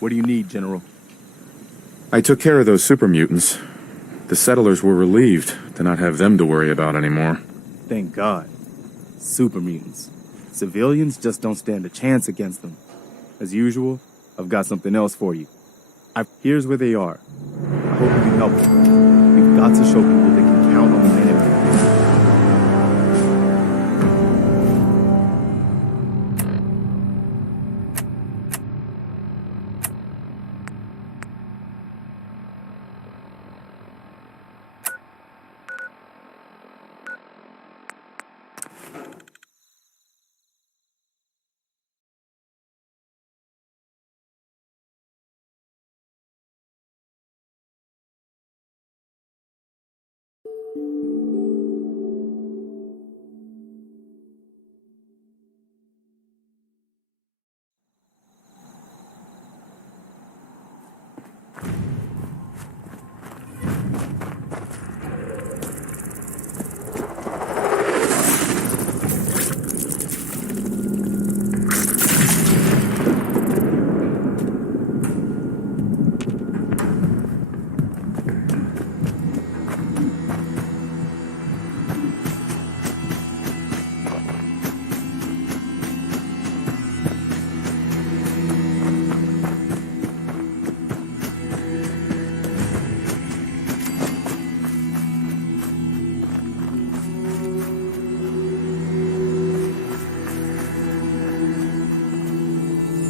What do you need, General? I took care of those super mutants. The settlers were relieved to not have them to worry about anymore. Thank God. Super mutants. Civilians just don't stand a chance against them. As usual, I've got something else for you. Here's where they are. I hope you can help them. We've got to show people they can count on the Minutemen.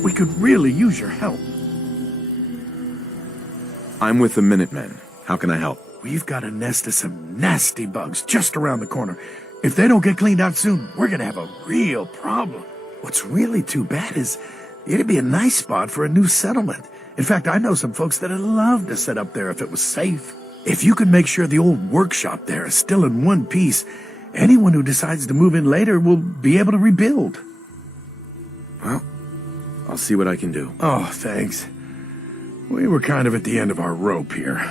We could really use your help. I'm with the Minutemen. How can I help? We've got a nest of some nasty bugs just around the corner. If they don't get cleaned out soon, we're gonna have a real problem. What's really too bad is it'd be a nice spot for a new settlement. In fact, I know some folks that'd love to set up there if it was safe. If you could make sure the old workshop there is still in one piece, anyone who decides to move in later will be able to rebuild. Well, I'll see what I can do. Oh, thanks. We were kind of at the end of our rope here.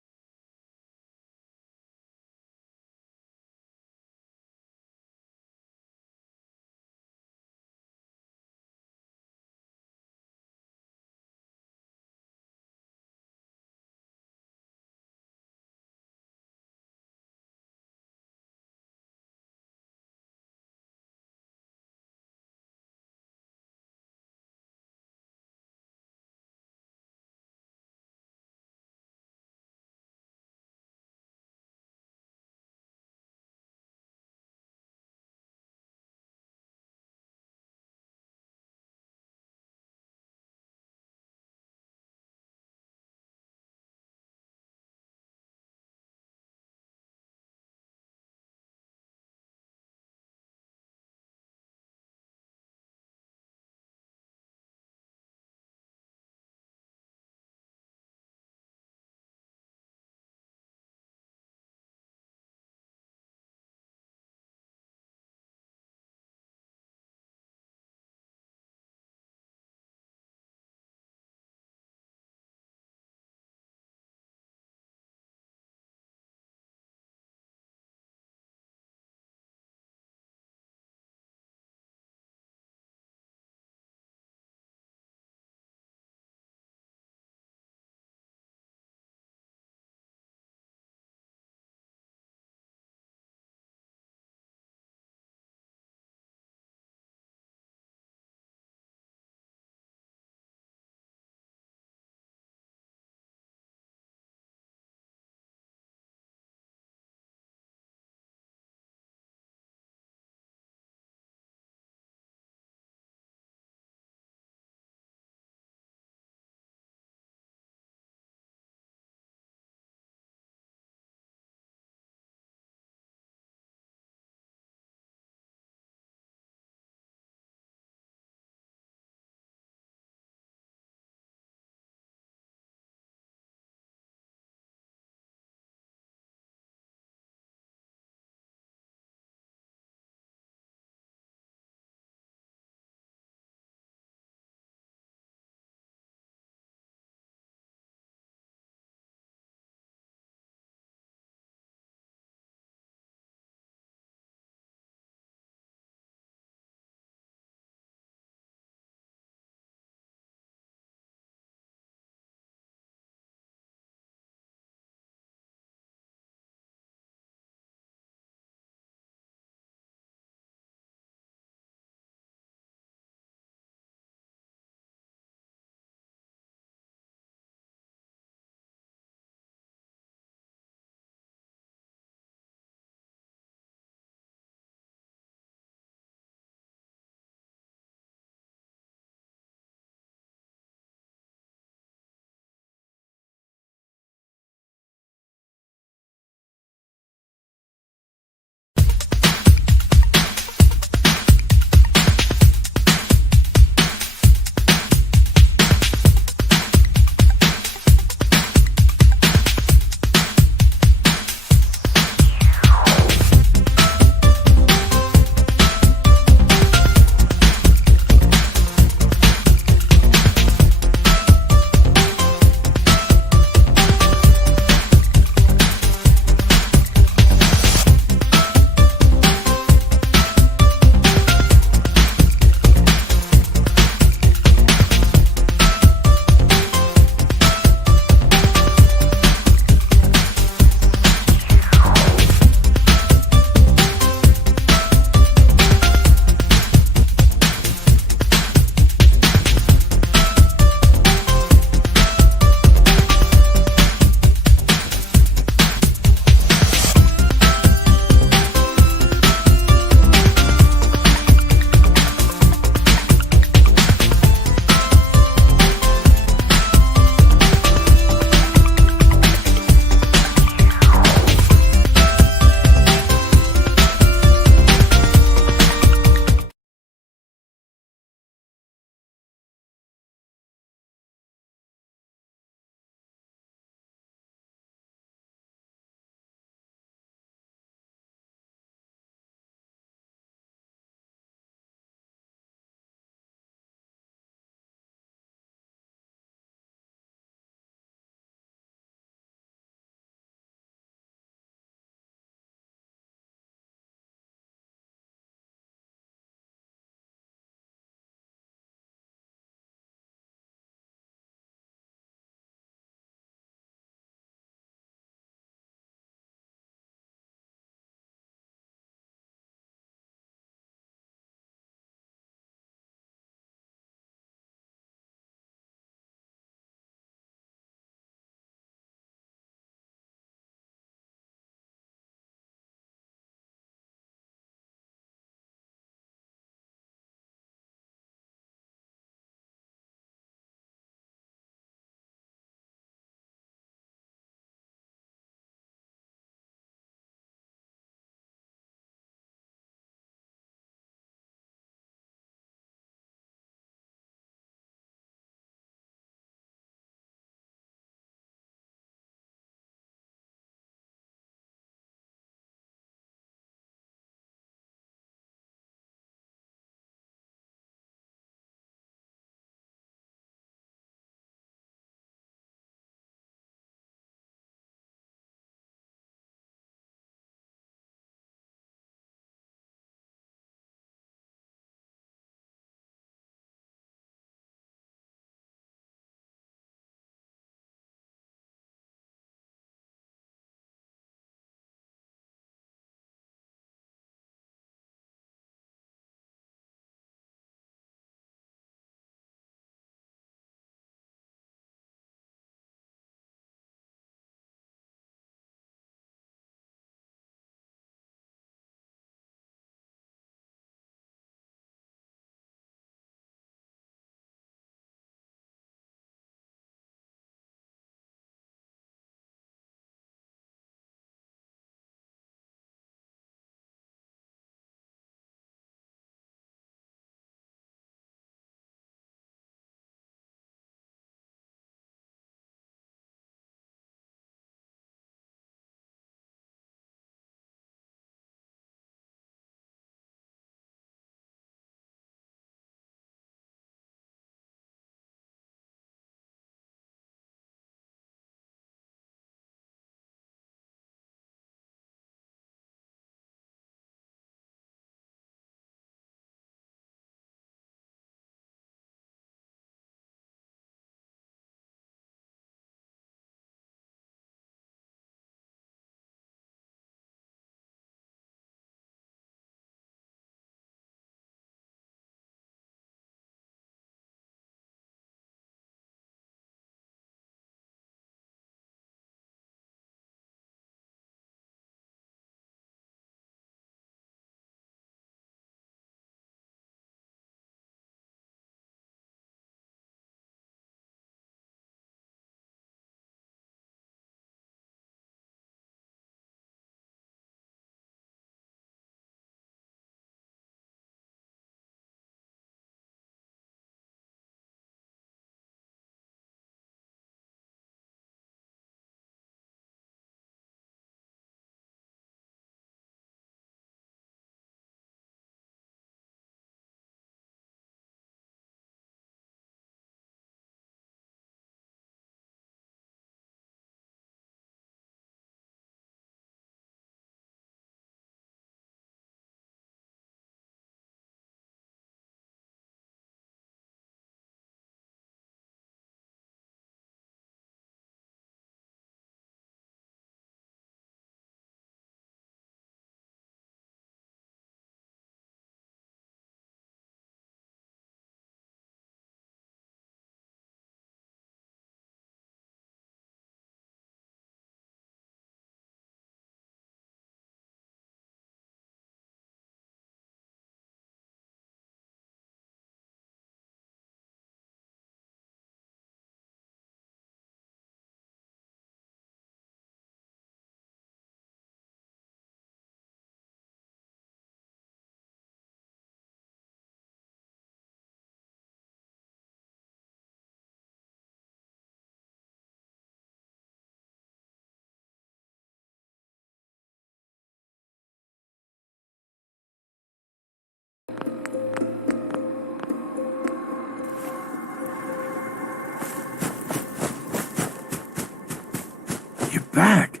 back.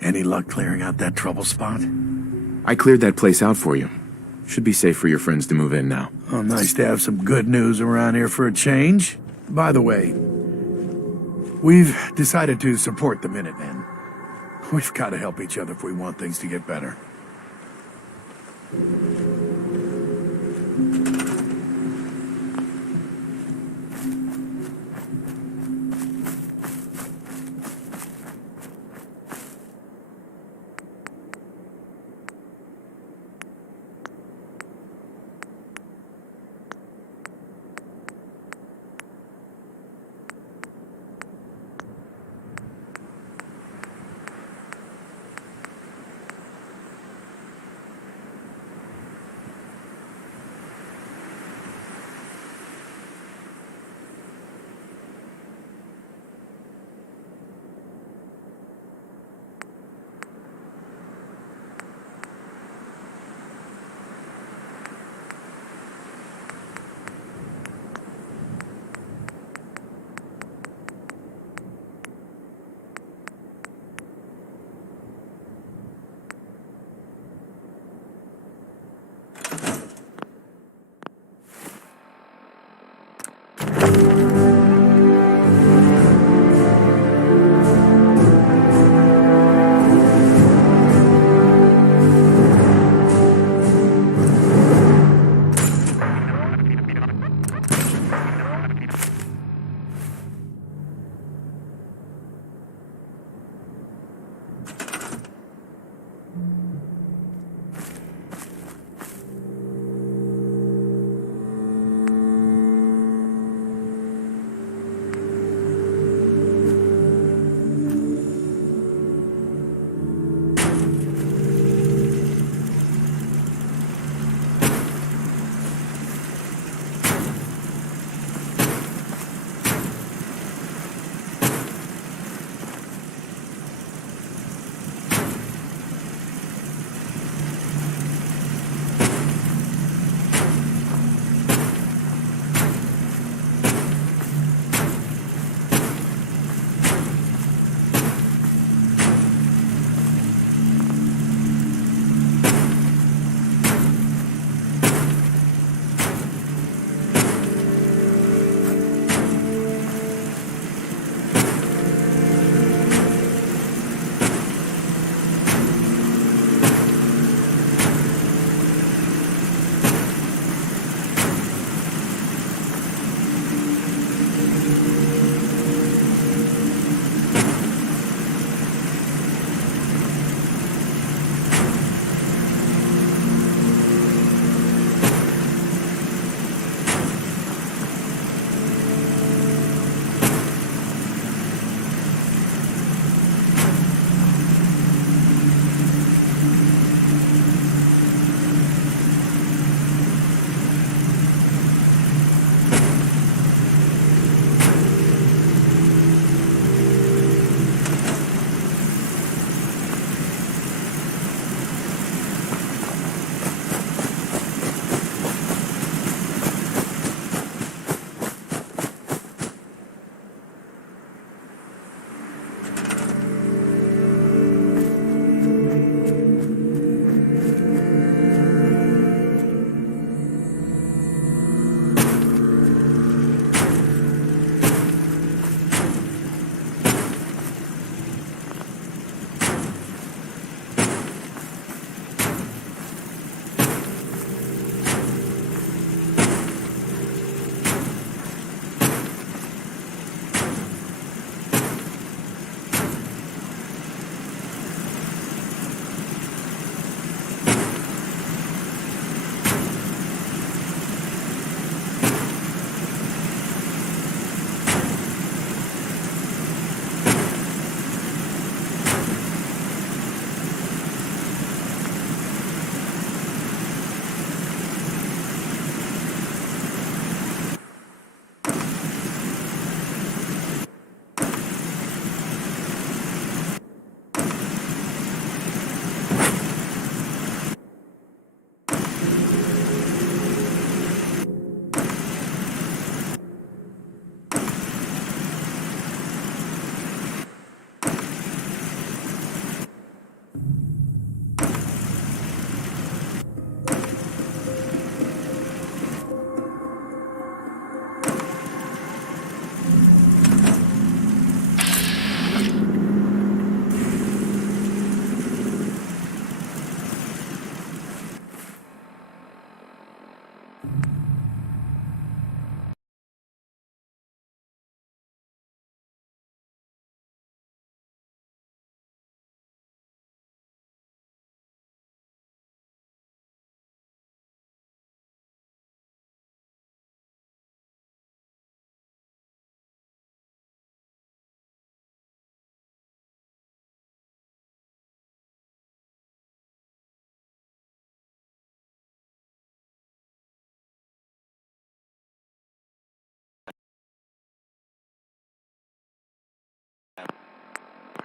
Any luck clearing out that trouble spot? I cleared that place out for you. Should be safe for your friends to move in now. Oh, nice to have some good news around here for a change. By the way, we've decided to support the Minutemen. We've got to help each other if we want things to get better.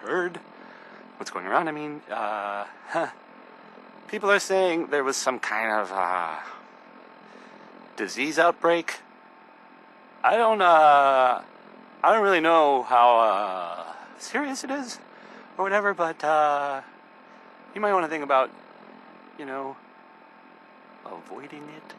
heard what's going around. I mean, people are saying there was some kind of disease outbreak. I don't really know how serious it is or whatever, but you might want to think about, avoiding it.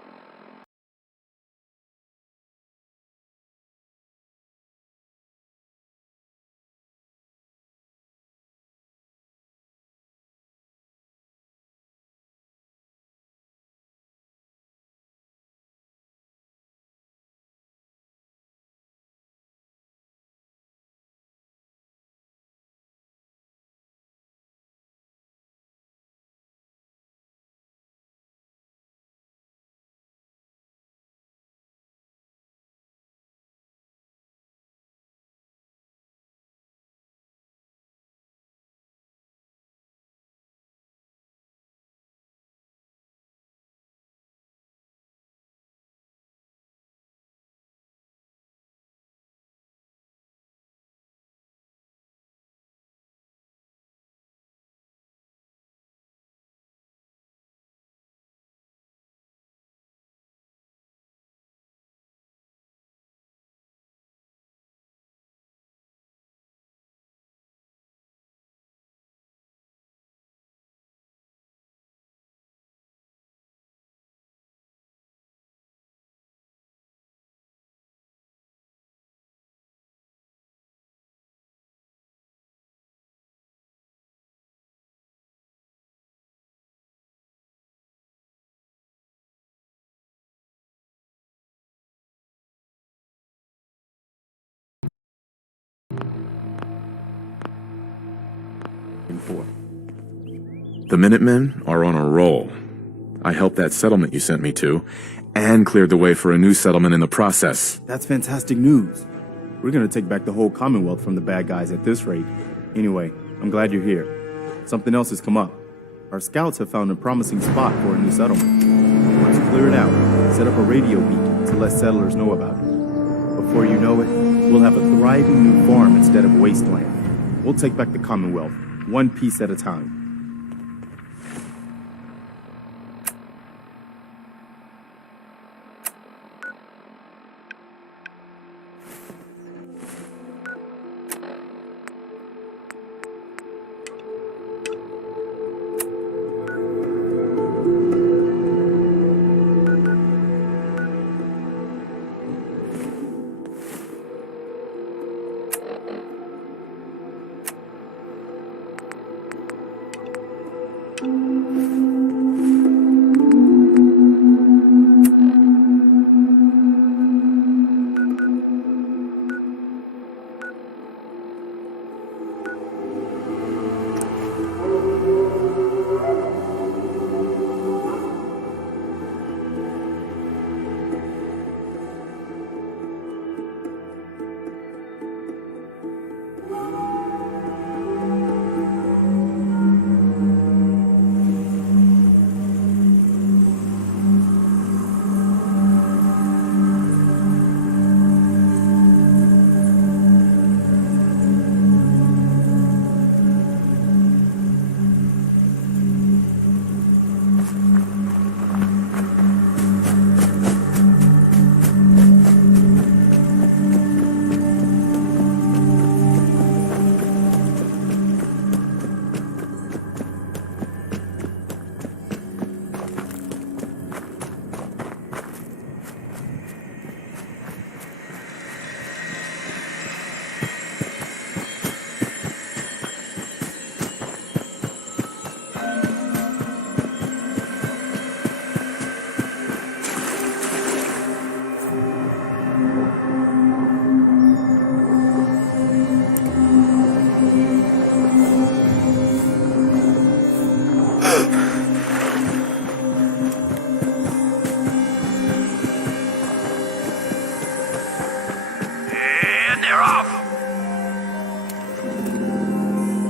For. The Minutemen are on a roll. I helped that settlement you sent me to, and cleared the way for a new settlement in the process. That's fantastic news. We're gonna take back the whole Commonwealth from the bad guys at this rate. Anyway, I'm glad you're here. Something else has come up. Our scouts have found a promising spot for a new settlement. Once you clear it out, set up a radio beacon to let settlers know about it. Before you know it, we'll have a thriving new farm instead of a wasteland. We'll take back the Commonwealth, one piece at a time.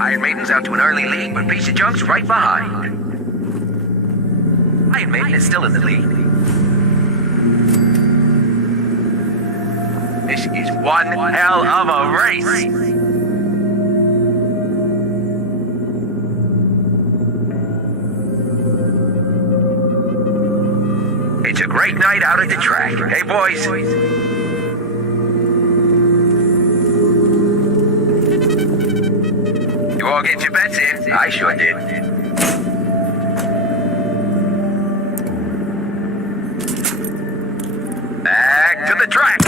Iron Maiden's out to an early lead, but Piece of Junk's right behind. Iron Maiden is still in the lead. This is one hell of a race. great night out at the track. Hey, boys. You all get your bets in? I sure did. Back to the track.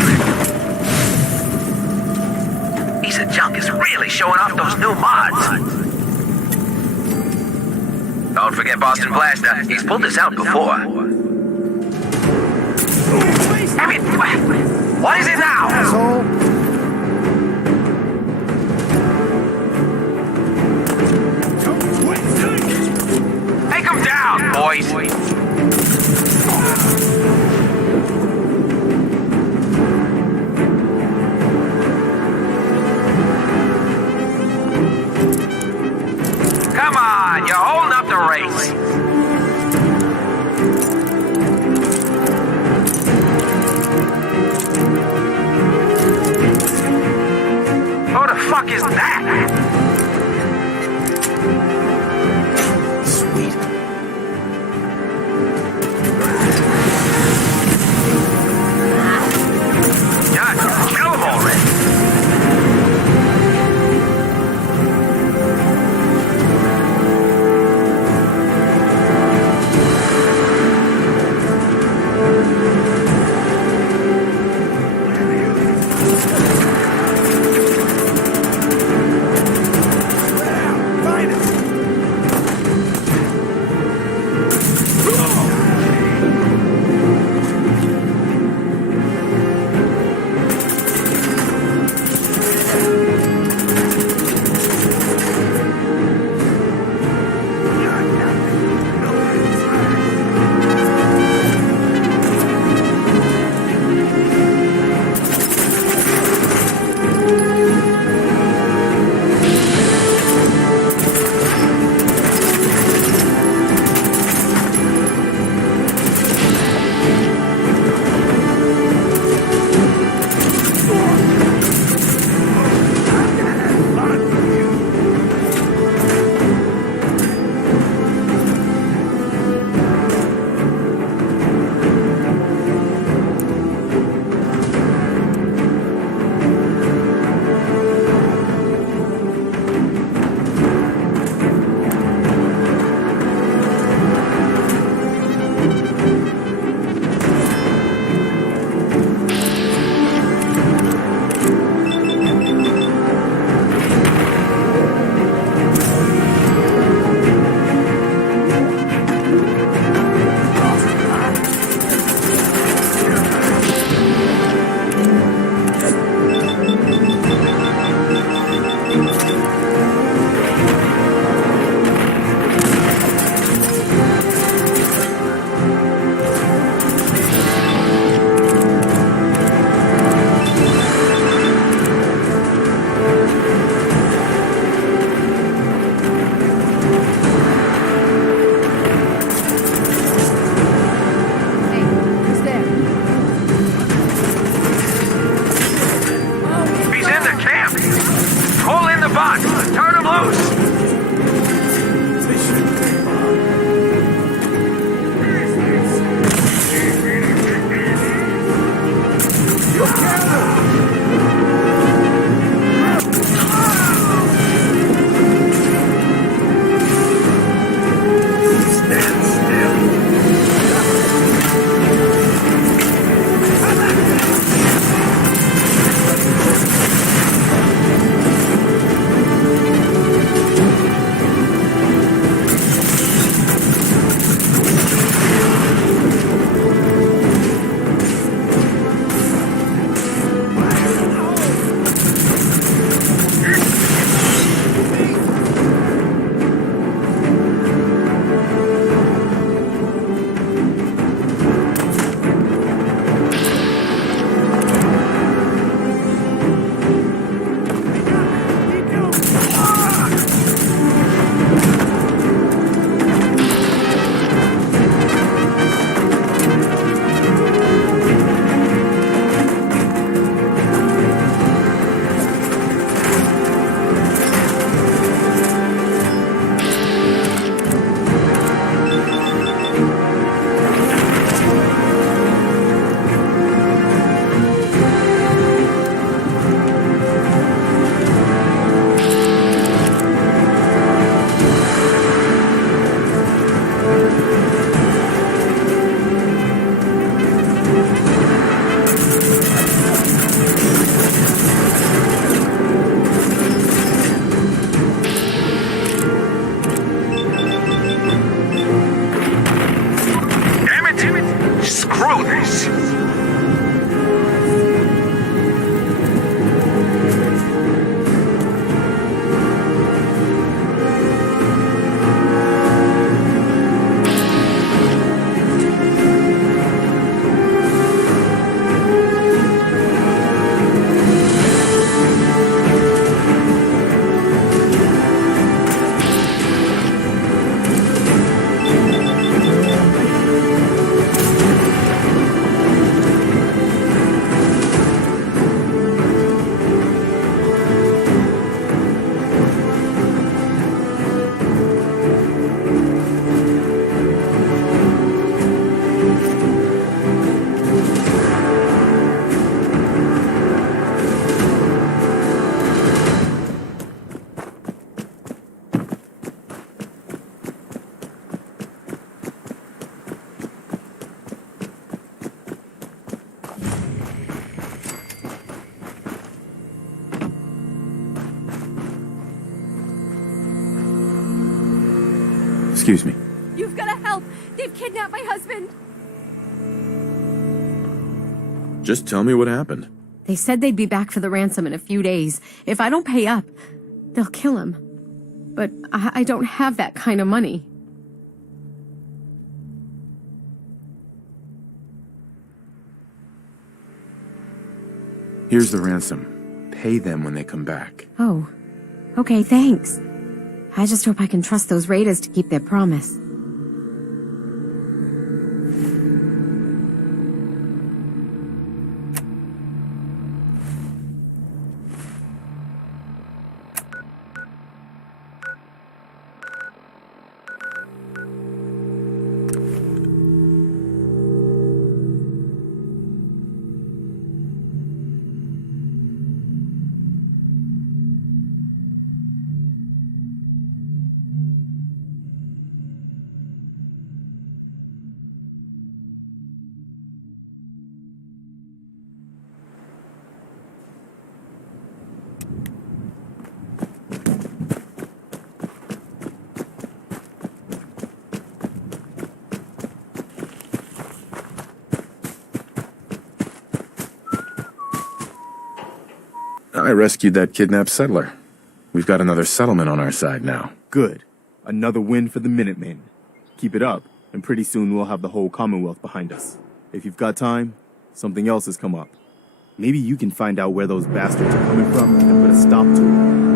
Piece of junk is really showing off those new mods. Don't forget Boston Blaster. He's pulled this out before. I mean, what is it now? Asshole. Take him down, boys. Come on, you're holding up the race. Who the fuck is that? Sweet. God, kill him already. Excuse me. You've got to help. They've kidnapped my husband. Just tell me what happened. They said they'd be back for the ransom in a few days. If I don't pay up, they'll kill him. But I don't have that kind of money. Here's the ransom. Pay them when they come back. Oh, okay, thanks. I just hope I can trust those raiders to keep their promise. I rescued that kidnapped settler. We've got another settlement on our side now. Good. Another win for the Minutemen. Keep it up, and pretty soon we'll have the whole Commonwealth behind us. If you've got time, something else has come up. Maybe you can find out where those bastards are coming from and put a stop to it.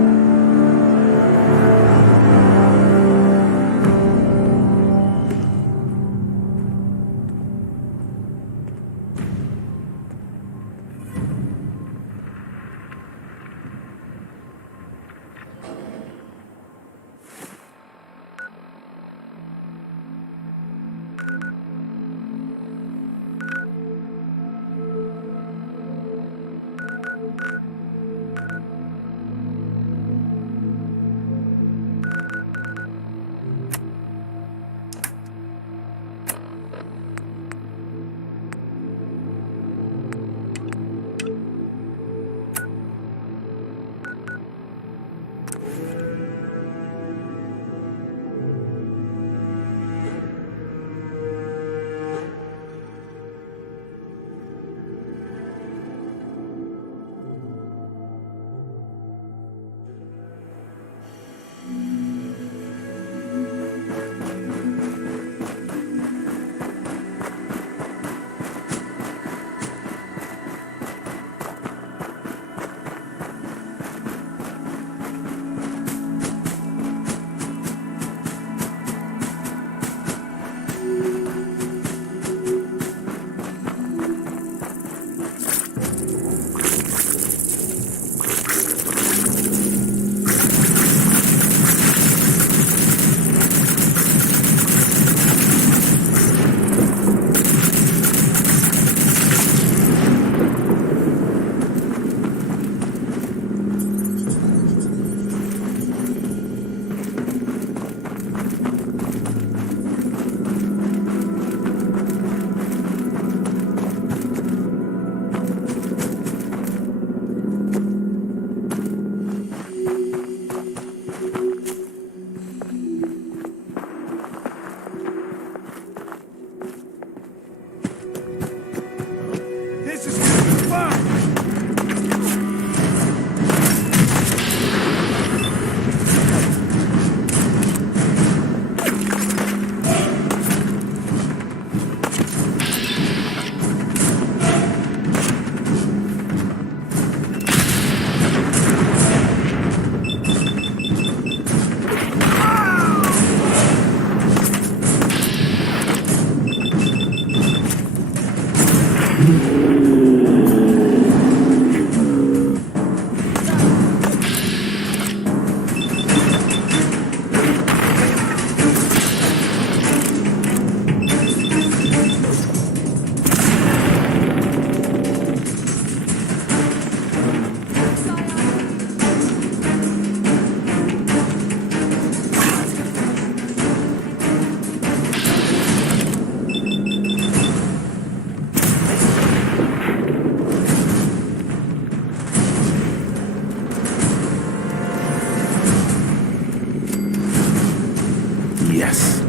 Yes.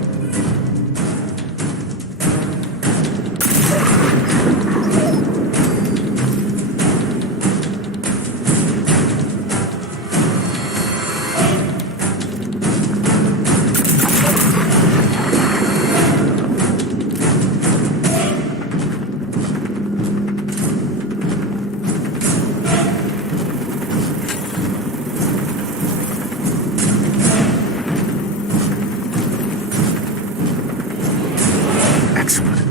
Excellent.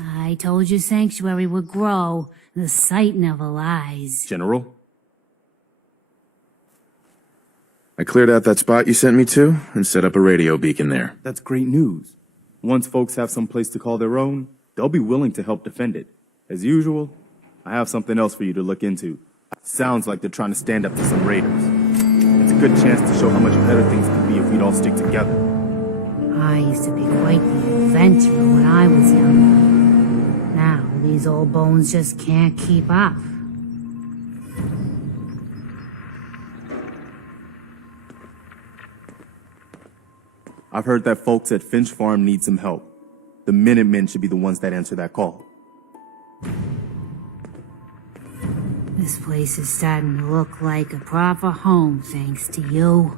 I told you Sanctuary would grow. The site never lies. General? I cleared out that spot you sent me to and set up a radio beacon there. That's great news. Once folks have some place to call their own, they'll be willing to help defend it. As usual, I have something else for you to look into. Sounds like they're trying to stand up to some raiders. It's a good chance to show how much better things could be if we'd all stick together. I used to be quite the adventurer when I was younger. Now, these old bones just can't keep up. I've heard that folks at Finch Farm need some help. The Minutemen should be the ones that answer that call. This place is starting to look like a proper home thanks to you.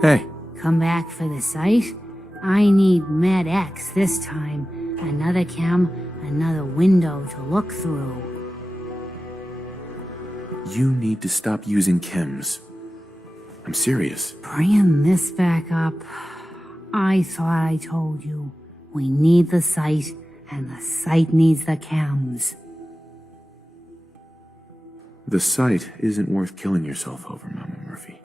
Hey, Come back for the site? I need Med X this time. Another cam, another window to look through. you need to stop using chems. I'm serious. Bringing this back up. I thought I told you. We need the site, and the site needs the cams. The site isn't worth killing yourself over, Mama Murphy.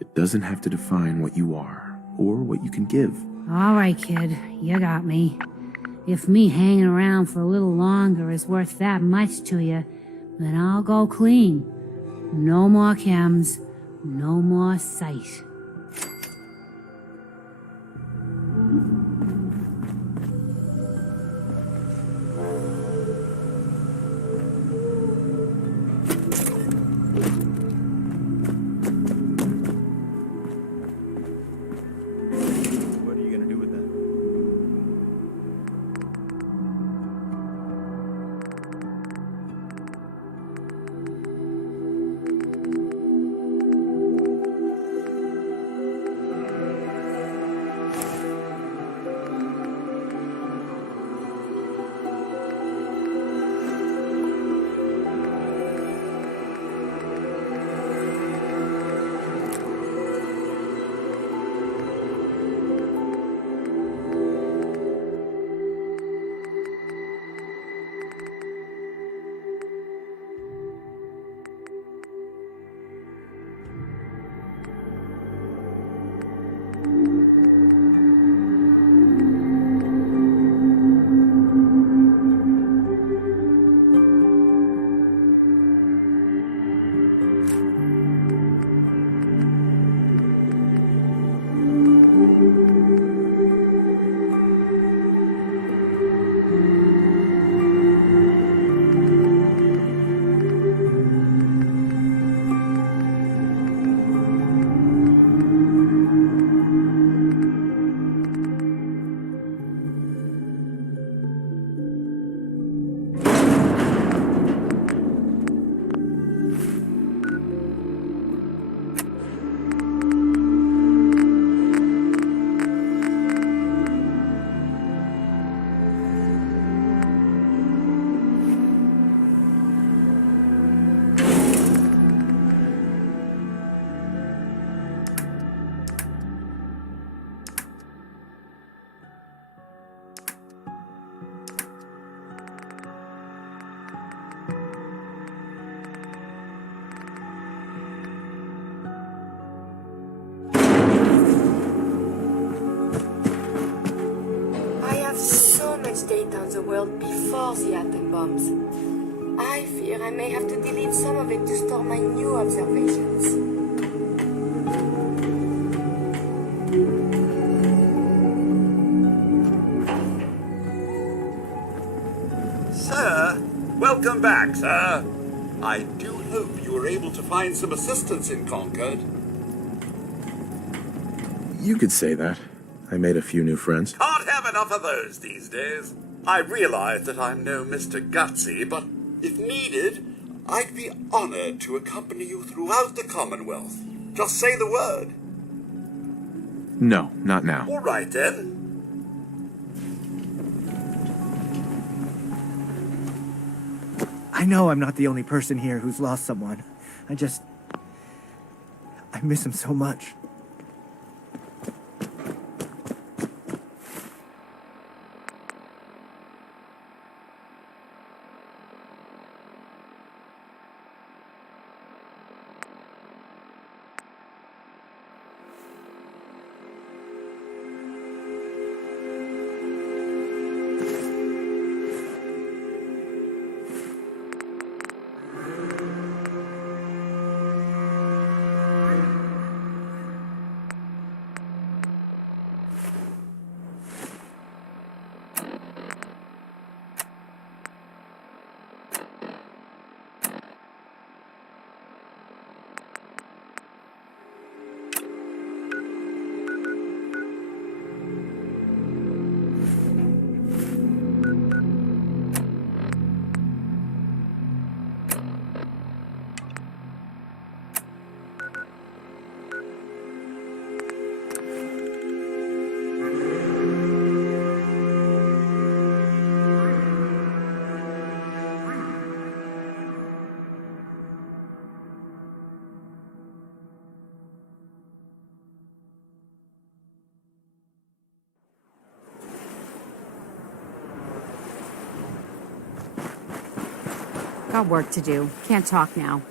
It doesn't have to define what you are, or what you can give. All right, kid. You got me. If me hanging around for a little longer is worth that much to you, then I'll go clean. No more chems. No more sight. What are you gonna do with that? the world before the atom bombs. I fear I may have to delete some of it to store my new observations. Sir, welcome back, sir. I do hope you were able to find some assistance in Concord. You could say that. I made a few new friends. Can't have enough of those these days. I realize that I'm no Mr. Gutsy, but if needed, I'd be honored to accompany you throughout the Commonwealth. Just say the word. No, not now. All right, then. I know I'm not the only person here who's lost someone. I miss him so much. Got work to do. Can't talk now.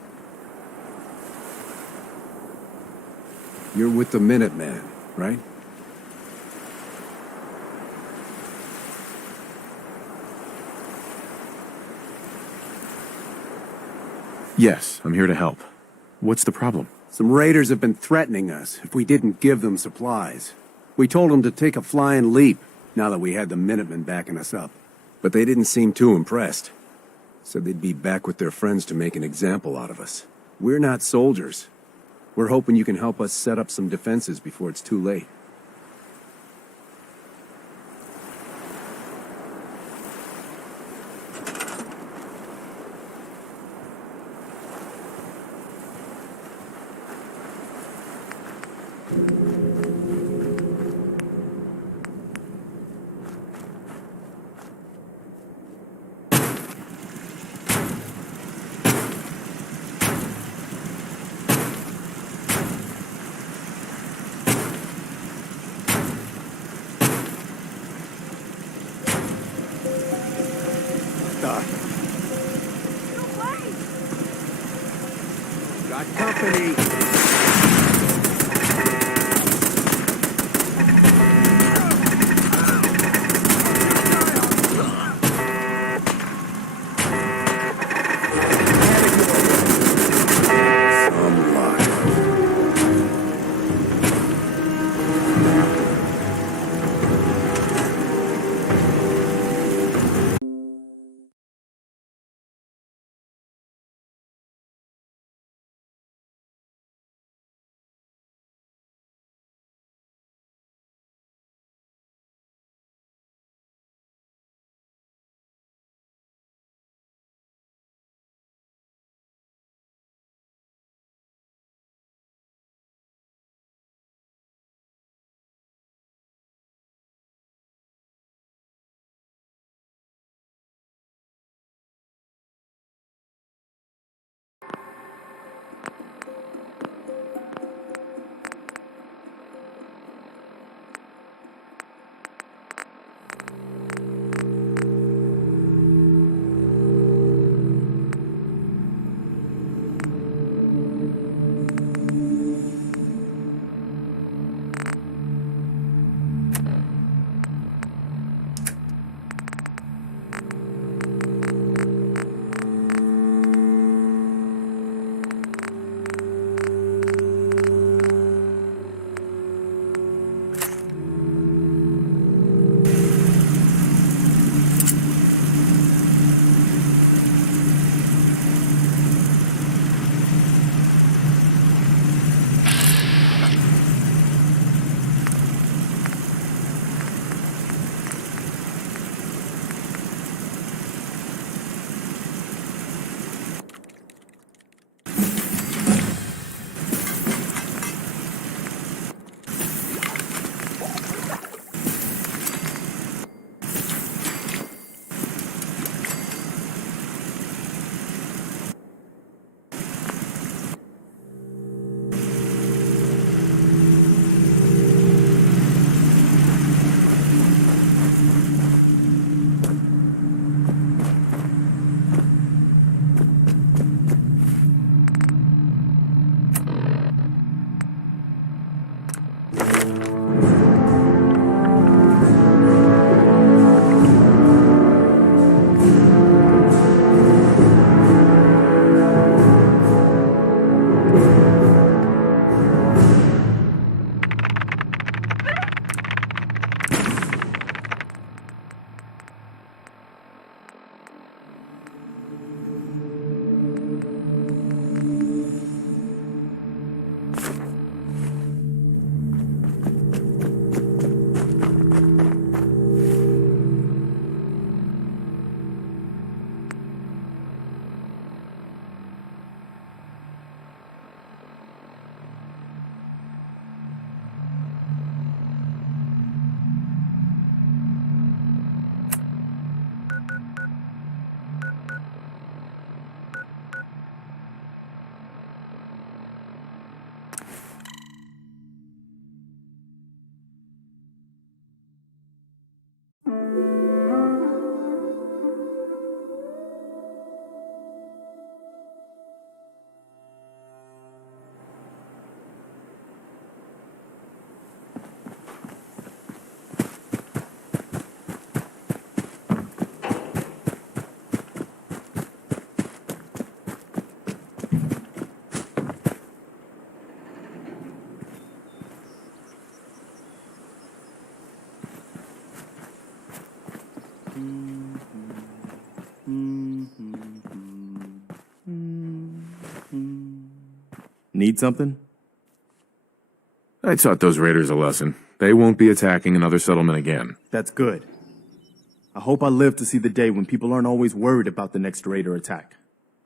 You're with the Minuteman, right? Yes, I'm here to help. What's the problem? Some raiders have been threatening us if we didn't give them supplies. We told them to take a flying leap, now that we had the Minutemen backing us up. But they didn't seem too impressed. Said they'd be back with their friends to make an example out of us. We're not soldiers. We're hoping you can help us set up some defenses before it's too late. Got company. Need something? I taught those raiders a lesson. They won't be attacking another settlement again. That's good. I hope I live to see the day when people aren't always worried about the next raid or attack.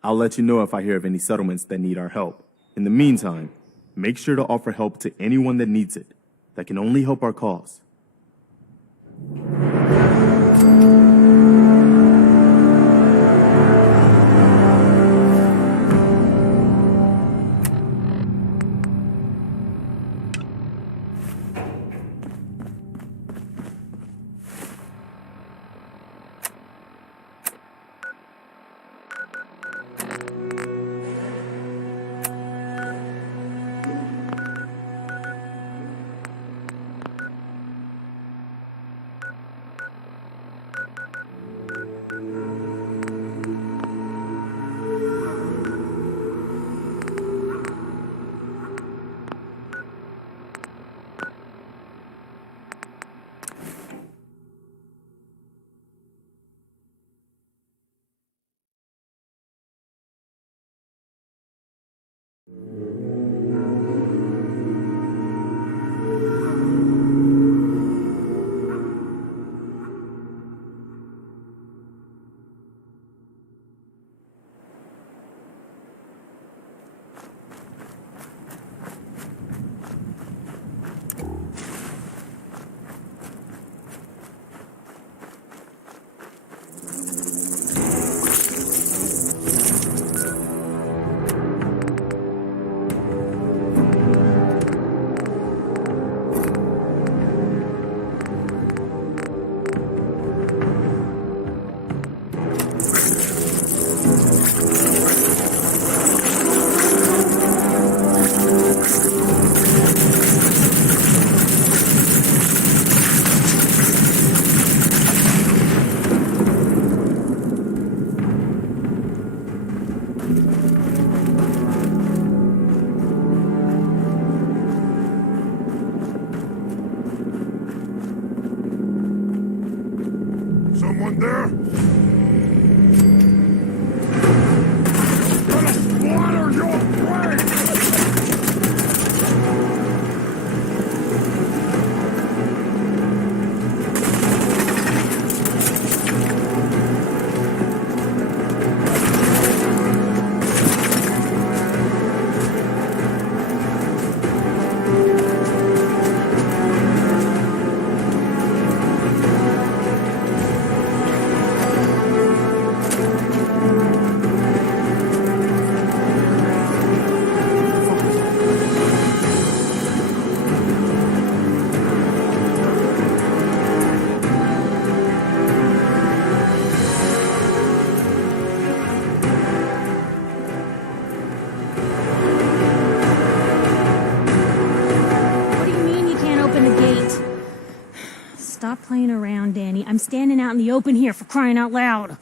I'll let you know if I hear of any settlements that need our help. In the meantime, make sure to offer help to anyone that needs it. That can only help our cause. Someone there? Gonna splatter your brain! Stop playing around, Danny. I'm standing out in the open here, for crying out loud.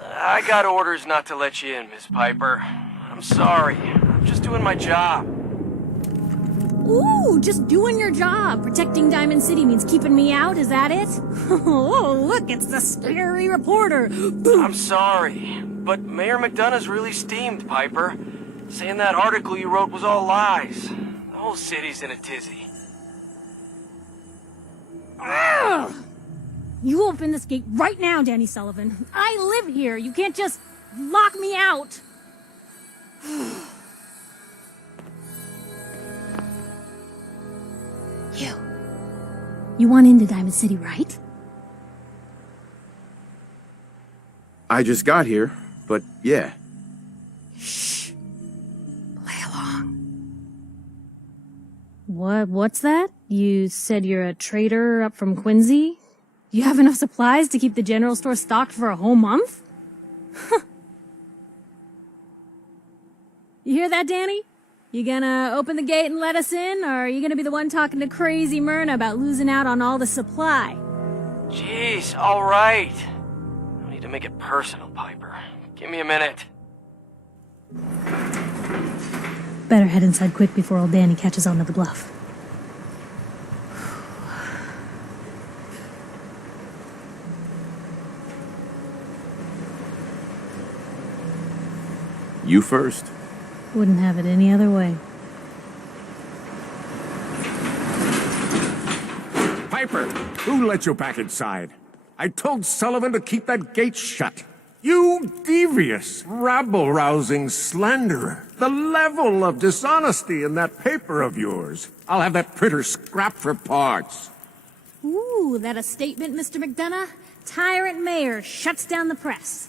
I got orders not to let you in, Miss Piper. I'm sorry. I'm just doing my job. Ooh, just doing your job. Protecting Diamond City means keeping me out, is that it? Oh, look, it's the scary reporter. I'm sorry, but Mayor McDonough's really steamed, Piper. Saying that article you wrote was all lies. The whole city's in a tizzy. Ugh! You open this gate right now, Danny Sullivan. I live here. You can't just lock me out. You want into Diamond City, right? I just got here, but yeah. Shh. Play along. What's that? You said you're a trader up from Quincy? You have enough supplies to keep the general store stocked for a whole month? You hear that, Danny? You gonna open the gate and let us in, or are you gonna be the one talking to crazy Myrna about losing out on all the supply? Jeez, all right. No need to make it personal, Piper. Give me a minute. Better head inside quick before old Danny catches on to the bluff. You first. Wouldn't have it any other way. Piper, who let you back inside? I told Sullivan to keep that gate shut. You devious, rabble-rousing slanderer. The level of dishonesty in that paper of yours. I'll have that printer scrapped for parts. Ooh, that a statement, Mr. McDonough? Tyrant mayor shuts down the press.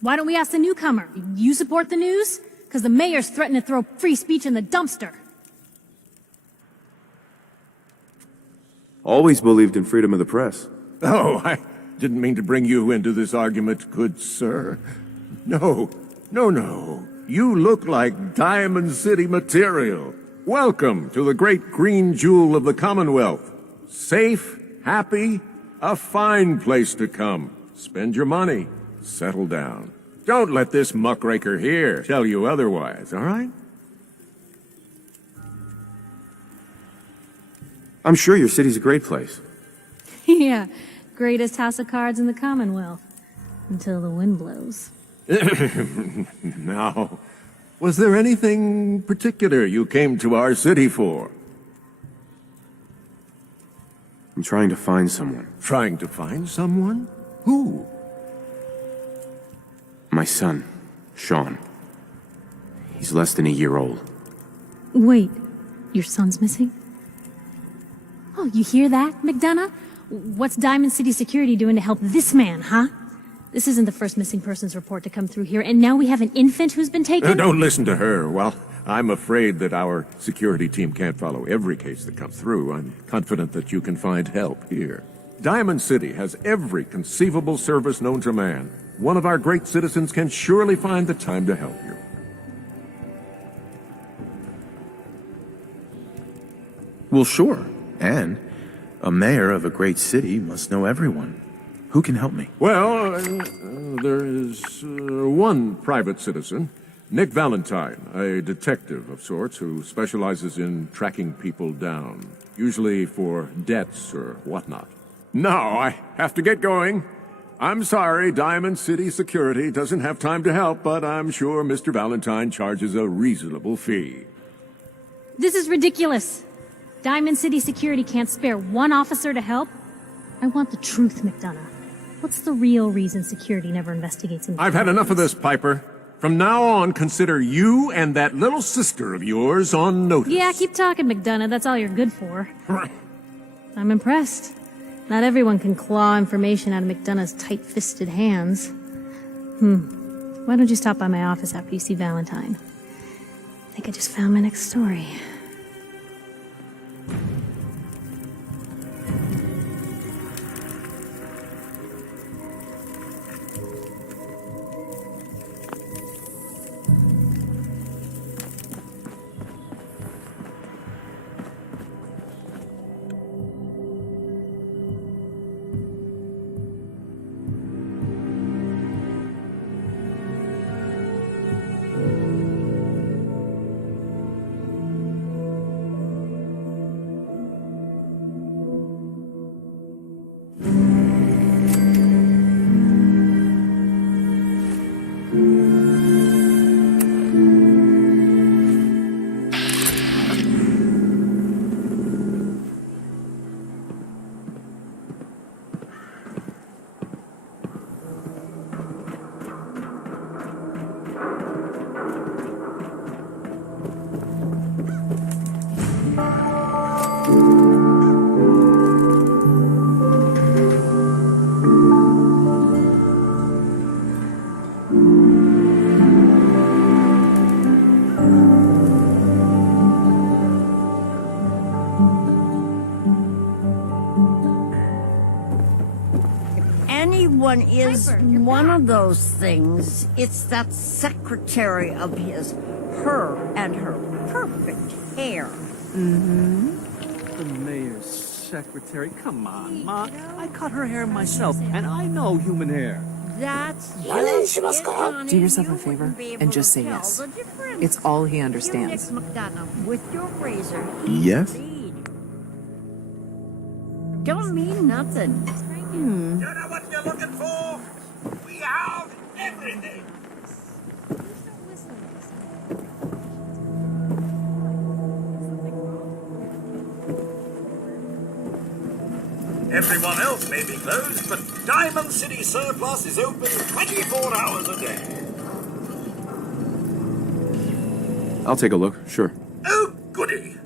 Why don't we ask the newcomer? You support the news? Because the mayor's threatened to throw free speech in the dumpster. Always believed in freedom of the press. Oh, I didn't mean to bring you into this argument, good sir. No. You look like Diamond City material. Welcome to the great green jewel of the Commonwealth. Safe, happy, a fine place to come. Spend your money. Settle down. Don't let this muckraker here tell you otherwise, all right? I'm sure your city's a great place. Yeah, greatest house of cards in the Commonwealth. Until the wind blows. Now, was there anything particular you came to our city for? I'm trying to find someone. Trying to find someone? Who? My son, Sean. He's less than a year old. Wait, your son's missing? Oh, you hear that, McDonough? What's Diamond City Security doing to help this man, huh? This isn't the first missing persons report to come through here, and now we have an infant who's been taken? Don't listen to her. Well, I'm afraid that our security team can't follow every case that comes through. I'm confident that you can find help here. Diamond City has every conceivable service known to man. One of our great citizens can surely find the time to help you. Well, sure. And a mayor of a great city must know everyone. Who can help me? Well, there is one private citizen, Nick Valentine, a detective of sorts who specializes in tracking people down, usually for debts or whatnot. Now, I have to get going. I'm sorry, Diamond City Security doesn't have time to help, but I'm sure Mr. Valentine charges a reasonable fee. This is ridiculous. Diamond City Security can't spare one officer to help. I want the truth, McDonough. What's the real reason security never investigates him? I've had enough of this, Piper. From now on, consider you and that little sister of yours on notice. Yeah, keep talking, McDonough. That's all you're good for. I'm impressed. Not everyone can claw information out of McDonough's tight-fisted hands. Why don't you stop by my office after you see Valentine? I think I just found my next story. Anyone is one of those things, it's that secretary of his, her and her perfect hair. The mayor's secretary. Come on, Ma. I cut her hair myself, and I know human hair. That's Do yourself a favor and just say yes. It's all he understands. McDonough, with your razor. Yes? Don't mean nothing. You know what you're looking for? We have everything. Everyone else may be closed, but Diamond City Surplus is open 24 hours a day. I'll take a look, sure. Oh, goody.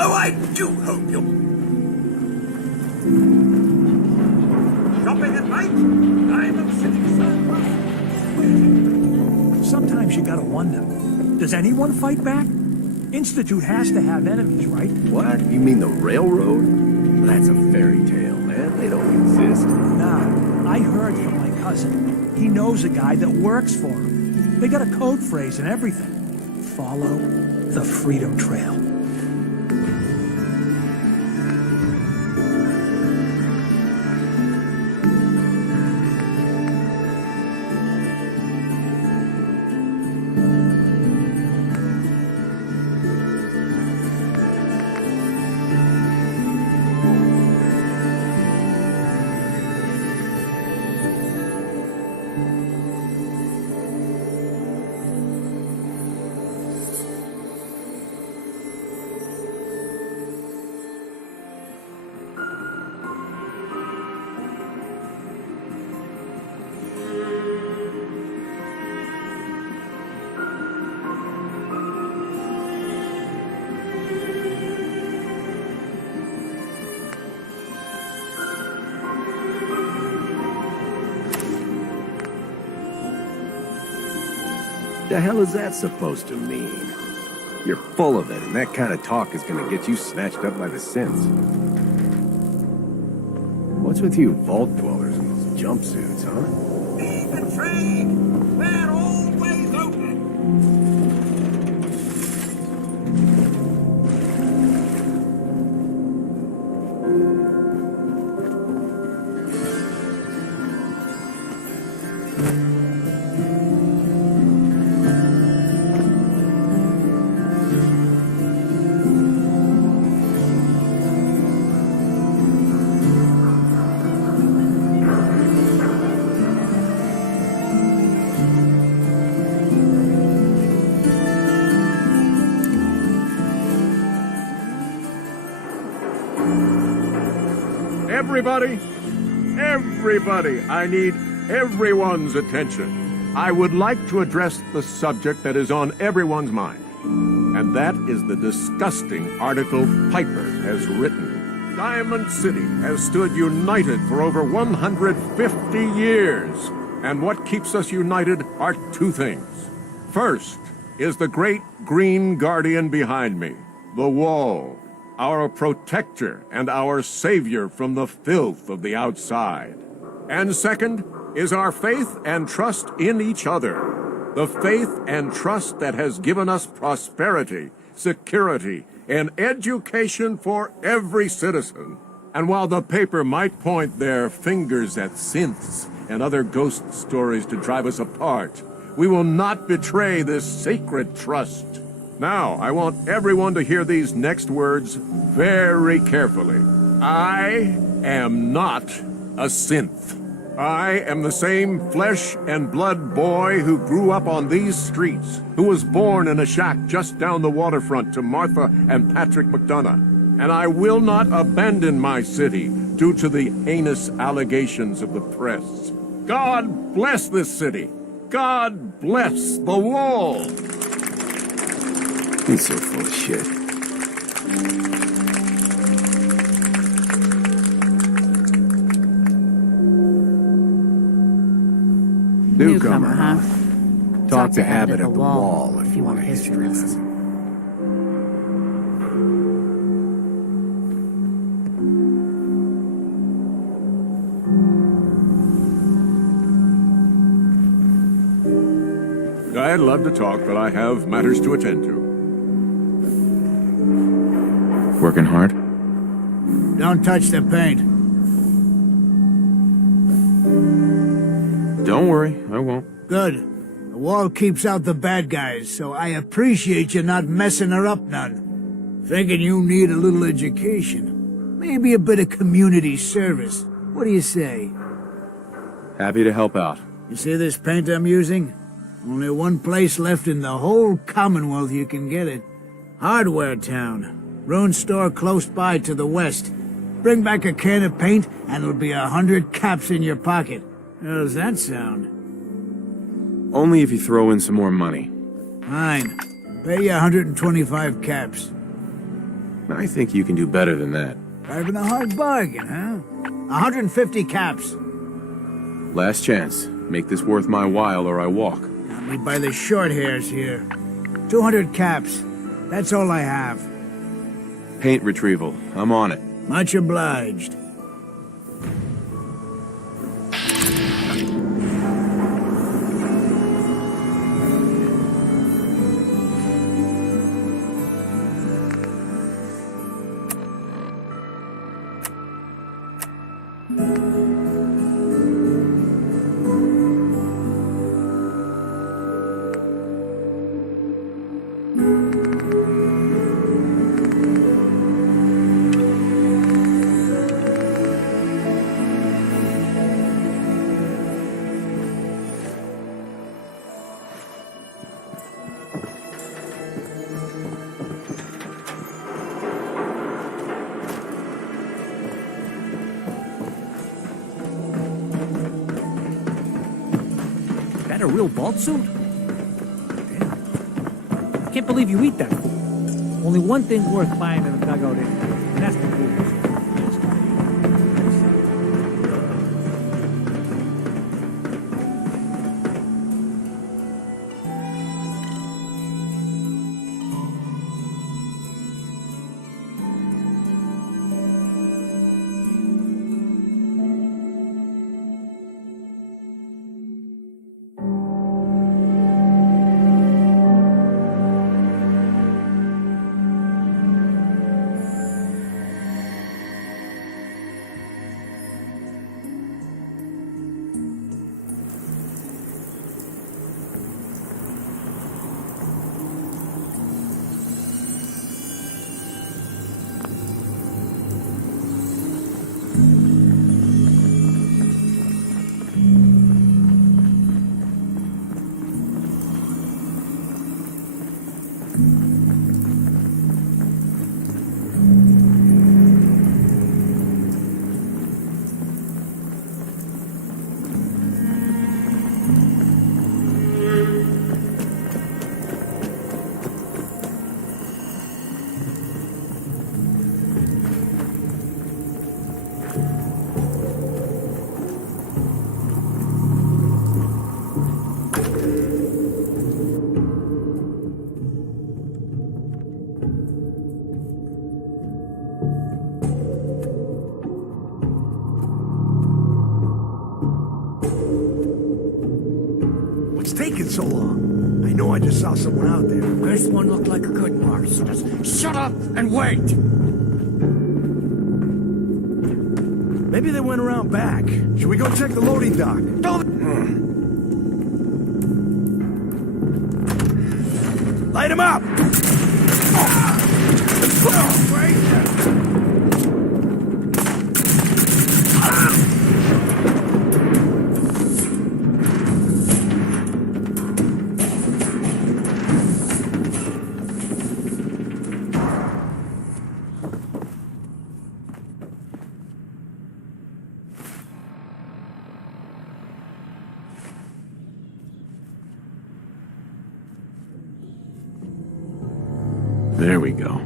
Oh, I do hope you're... Shopping at night? Diamond City Surplus. Sometimes you gotta wonder, does anyone fight back? Institute has to have enemies, right? What? You mean the railroad? That's a fairy tale, man. They don't exist. Nah, I heard from my cousin. He knows a guy that works for him. They got a code phrase and everything. Follow the Freedom Trail. The hell is that supposed to mean? You're full of it, and that kind of talk is gonna get you snatched up by the synths. What's with you vault dwellers in those jumpsuits, huh? Even trade! We're always open! Everybody, I need everyone's attention. I would like to address the subject that is on everyone's mind. And that is the disgusting article Piper has written. Diamond City has stood united for over 150 years. And what keeps us united are two things. First is the great green guardian behind me, the wall. Our protector and our savior from the filth of the outside. And second is our faith and trust in each other. The faith and trust that has given us prosperity, security, and education for every citizen. And while the paper might point their fingers at synths and other ghost stories to drive us apart, we will not betray this sacred trust. Now, I want everyone to hear these next words very carefully. I am not a synth. I am the same flesh and blood boy who grew up on these streets, who was born in a shack just down the waterfront to Martha and Patrick McDonough. And I will not abandon my city due to the heinous allegations of the press. God bless this city. God bless the wall. He's so full of shit. Newcomer, huh? Talk to Abbott at the wall if you want a history lesson. I'd love to talk, but I have matters to attend to. Working hard? Don't touch the paint. Don't worry, I won't. Good. The wall keeps out the bad guys, so I appreciate you not messing her up none. Thinking you need a little education. Maybe a bit of community service. What do you say? Happy to help out. You see this paint I'm using? Only one place left in the whole Commonwealth you can get it. Hardware Town. Ruin store close by to the west. Bring back a can of paint, and it'll be 100 caps in your pocket. How does that sound? Only if you throw in some more money. Fine. Pay you 125 caps. I think you can do better than that. Driving a hard bargain, huh? 150 caps. Last chance. Make this worth my while or I walk. Got me by the short hairs here. 200 caps. That's all I have. Paint retrieval. I'm on it. Much obliged. A real vault suit? Damn. Can't believe you eat that food. Only one thing worth buying in a dugout in, and that's the food. taking so long? I know I just saw someone out there. This one looked like a good mark, so just shut up and wait. Maybe they went around back. Should we go check the loading dock? Light him up! There we go.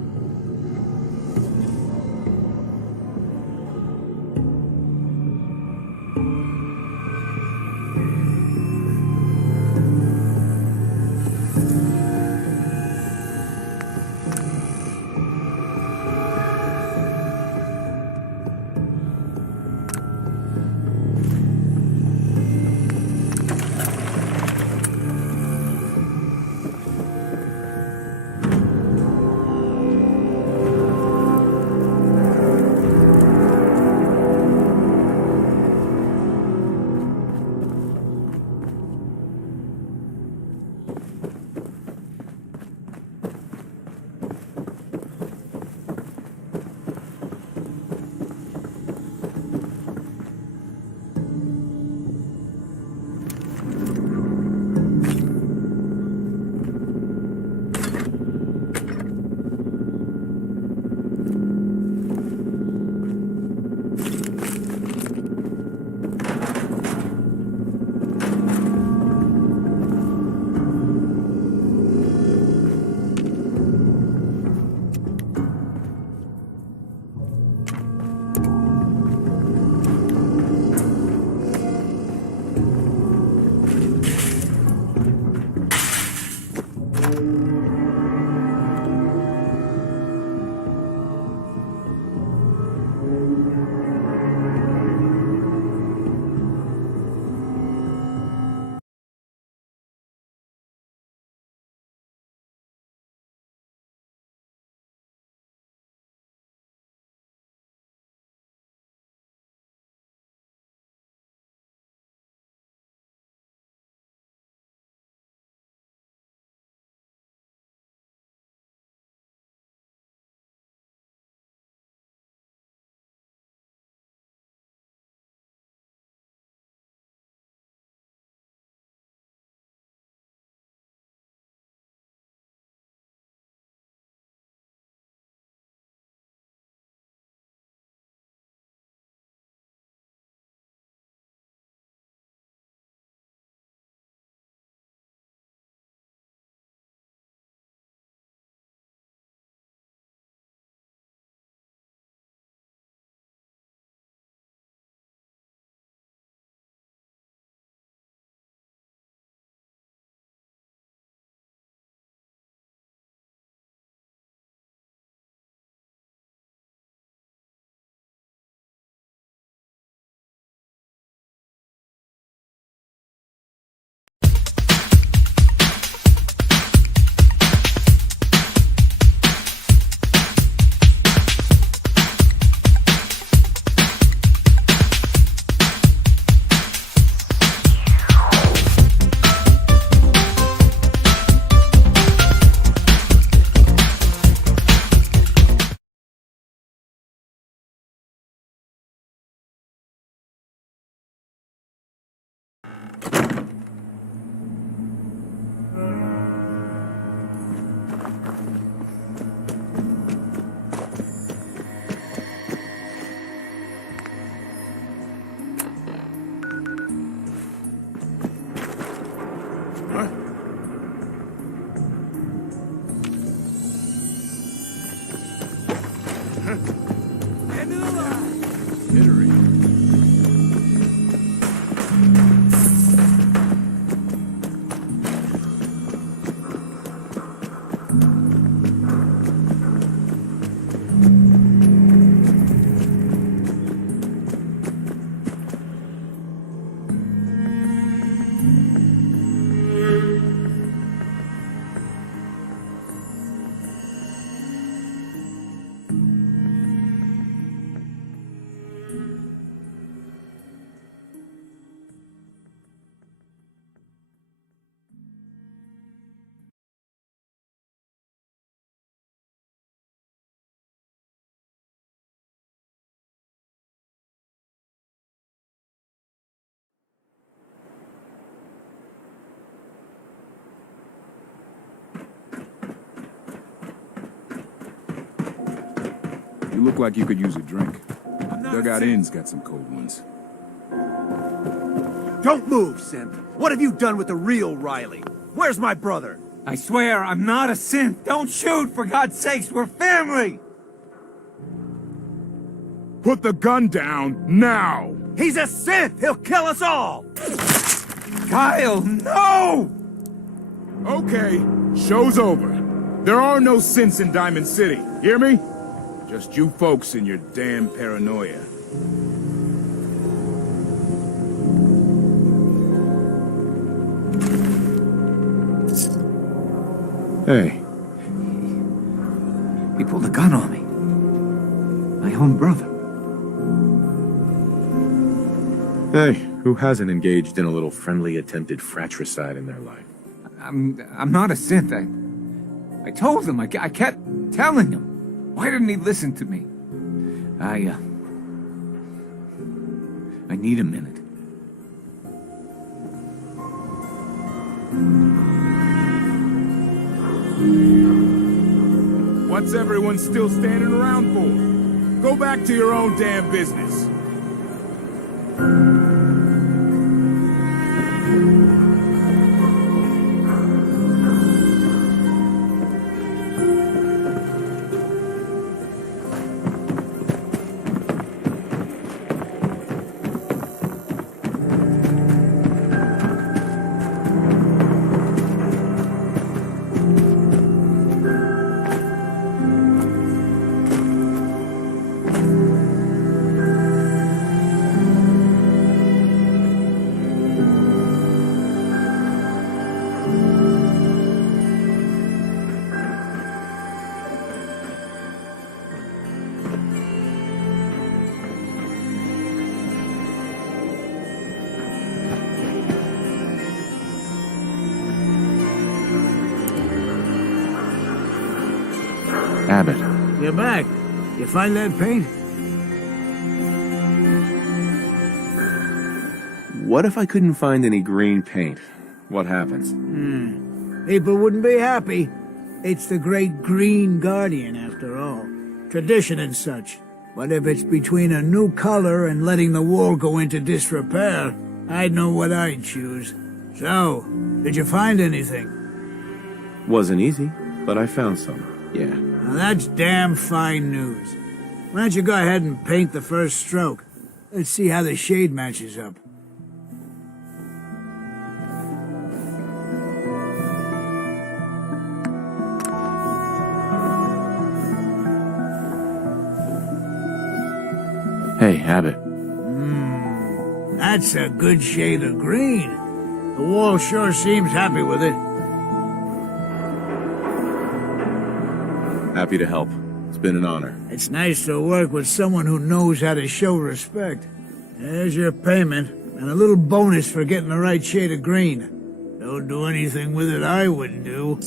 look like you could use a drink. Dugout Inn's got some cold ones. Don't move, Simp. What have you done with the real Riley? Where's my brother? I swear I'm not a synth. Don't shoot, for God's sakes. We're family. Put the gun down, now! He's a synth! He'll kill us all! Kyle, no! Okay, show's over. There are no synths in Diamond City, hear me? Just you folks and your damn paranoia. Hey. He pulled a gun on me. My own brother. Hey, who hasn't engaged in a little friendly attempted fratricide in their life? I'm not a synth. I told him. I kept telling him. Why didn't he listen to me? I need a minute. What's everyone still standing around for? Go back to your own damn business. Abbott. You're back. You find that paint? What if I couldn't find any green paint? What happens? People wouldn't be happy. It's the great Green Guardian, after all. Tradition and such. But if it's between a new color and letting the wall go into disrepair, I'd know what I'd choose. So, did you find anything? Wasn't easy, but I found some. Yeah. Now that's damn fine news. Why don't you go ahead and paint the first stroke? Let's see how the shade matches up. Hey, Abbott. That's a good shade of green. The wall sure seems happy with it. Happy to help. It's been an honor. It's nice to work with someone who knows how to show respect. There's your payment, and a little bonus for getting the right shade of green. Don't do anything with it I wouldn't do.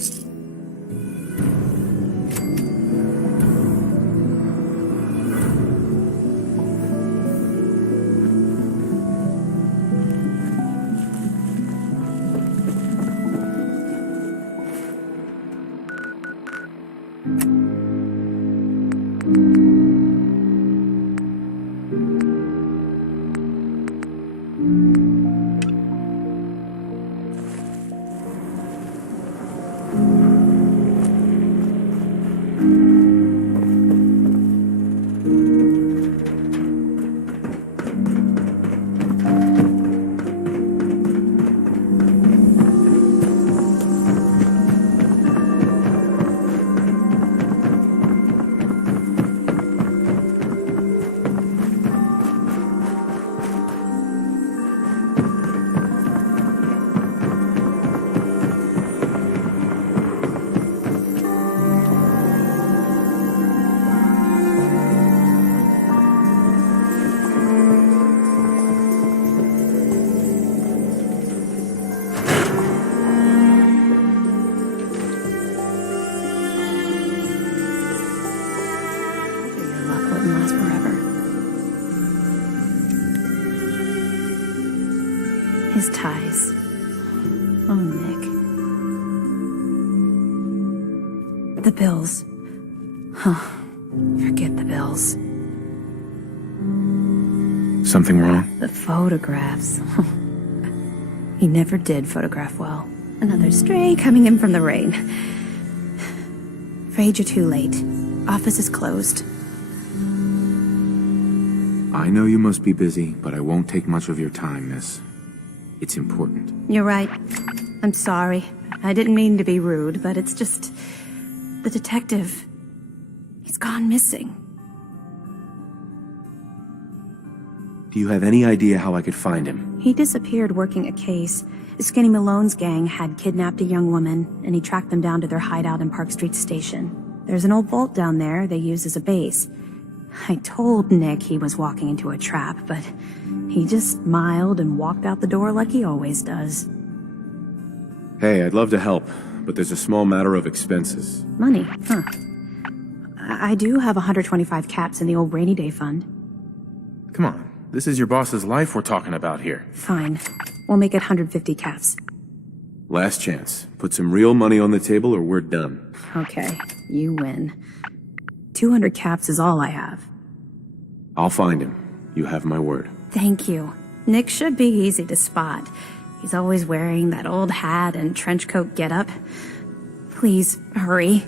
His ties. Oh, Nick. The bills. Huh. Forget the bills. bills. Something wrong? The photographs. He never did photograph well. Another stray coming in from the rain. Afraid you're too late. Office is closed. I know you must be busy, but I won't take much of your time, miss. It's important. You're right. I'm sorry. I didn't mean to be rude, but it's just... The detective... He's gone missing. Do you have any idea how I could find him? He disappeared working a case. Skinny Malone's gang had kidnapped a young woman, and he tracked them down to their hideout in Park Street Station. There's an old vault down there they use as a base. I told Nick he was walking into a trap, but he just smiled and walked out the door like he always does. Hey, I'd love to help, but there's a small matter of expenses. Money, huh? I do have 125 caps in the old rainy day fund. Come on, this is your boss's life we're talking about here. Fine. We'll make it 150 caps. Last chance. Put some real money on the table or we're done. Okay, you win. 200 caps is all I have. I'll find him. You have my word. Thank you. Nick should be easy to spot. He's always wearing that old hat and trench coat getup. Please, hurry.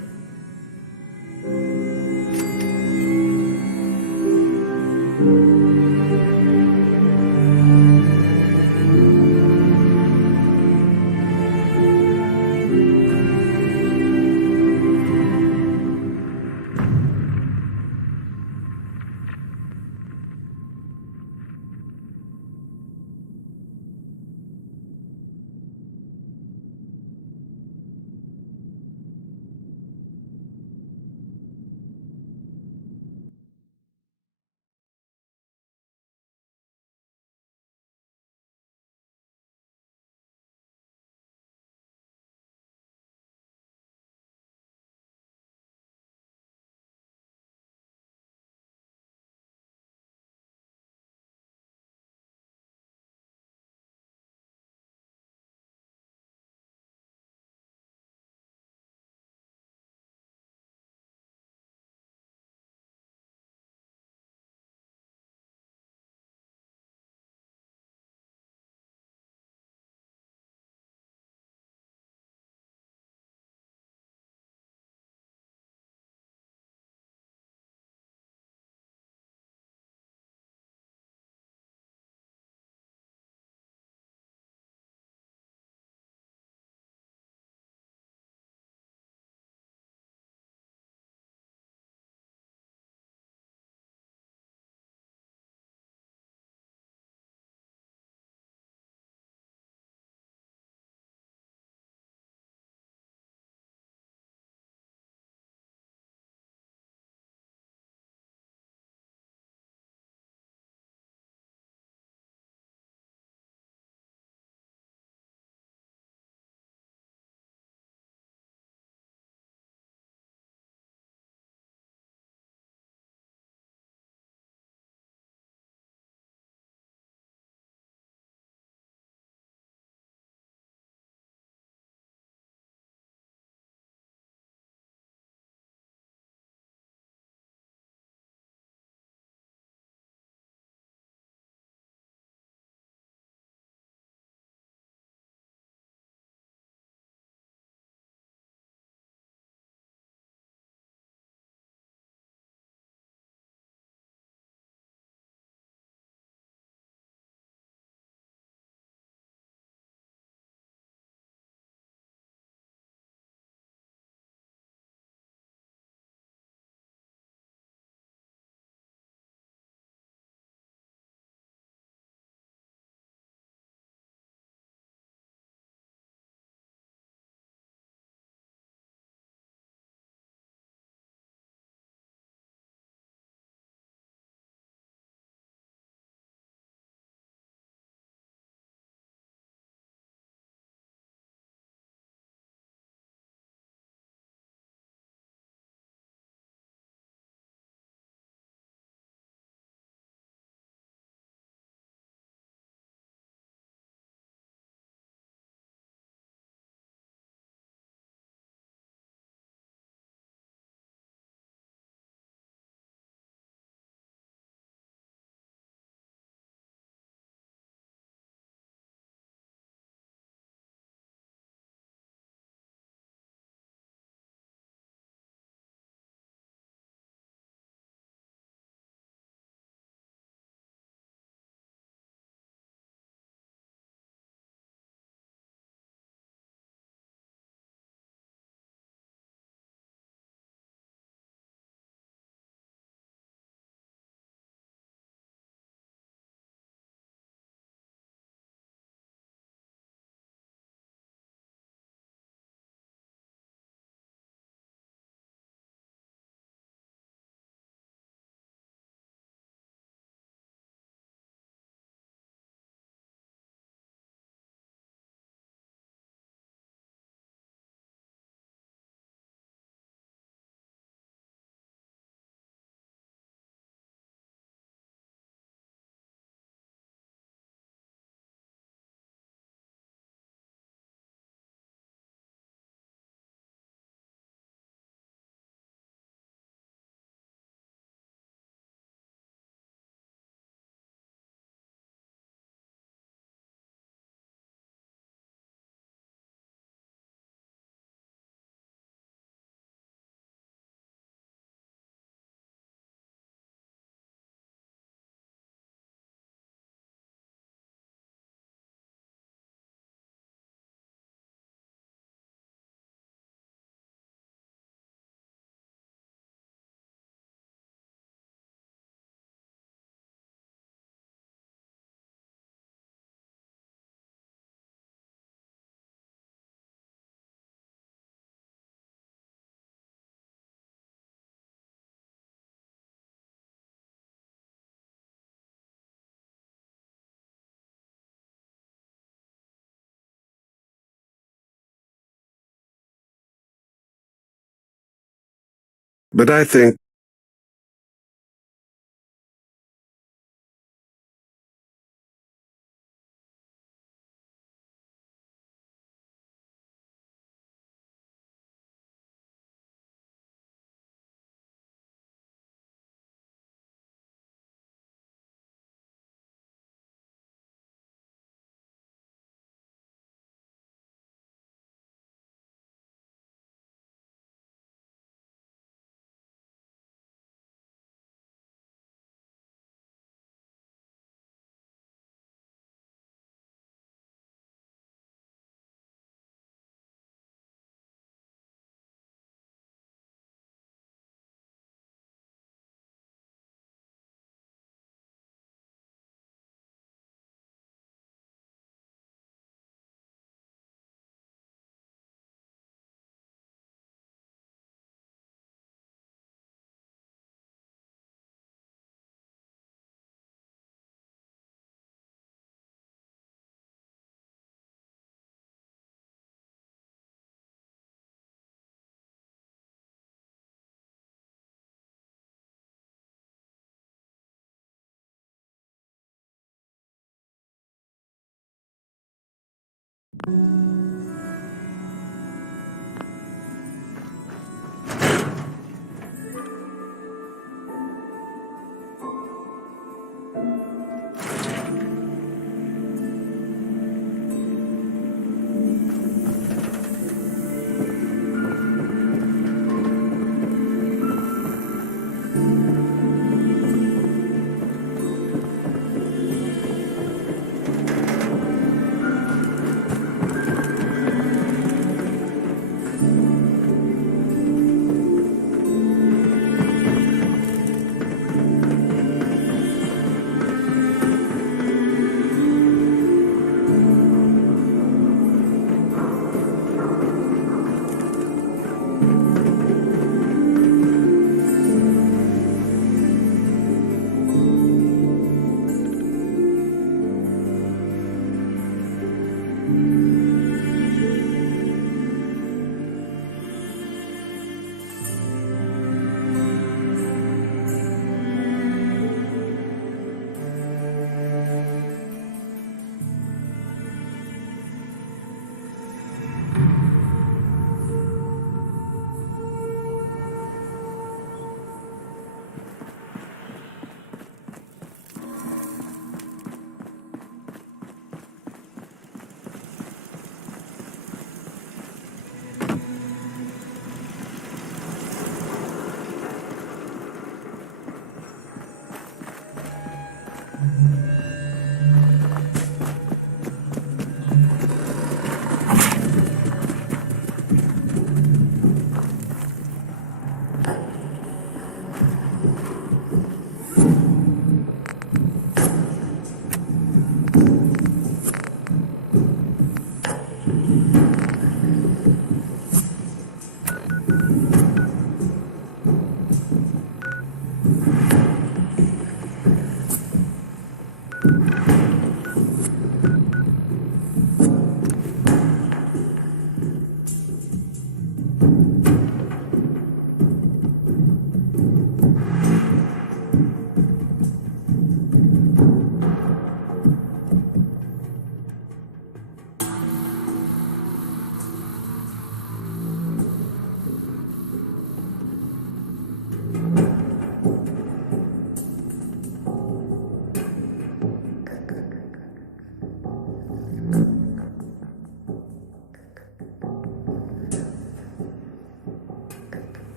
But I think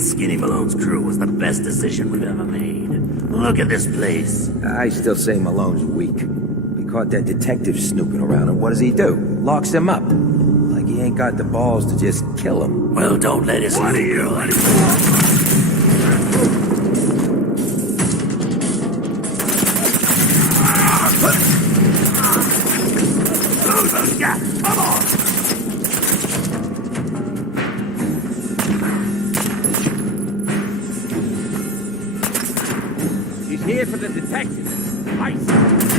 Skinny Malone's crew was the best decision we've ever made. Look at this place. I still say Malone's weak. We caught that detective snooping around, and what does he do? Locks him up. Like he ain't got the balls to just kill him. Well, don't let us What hear are you? Close those gaps! Come on! She's here for the detective. Ice.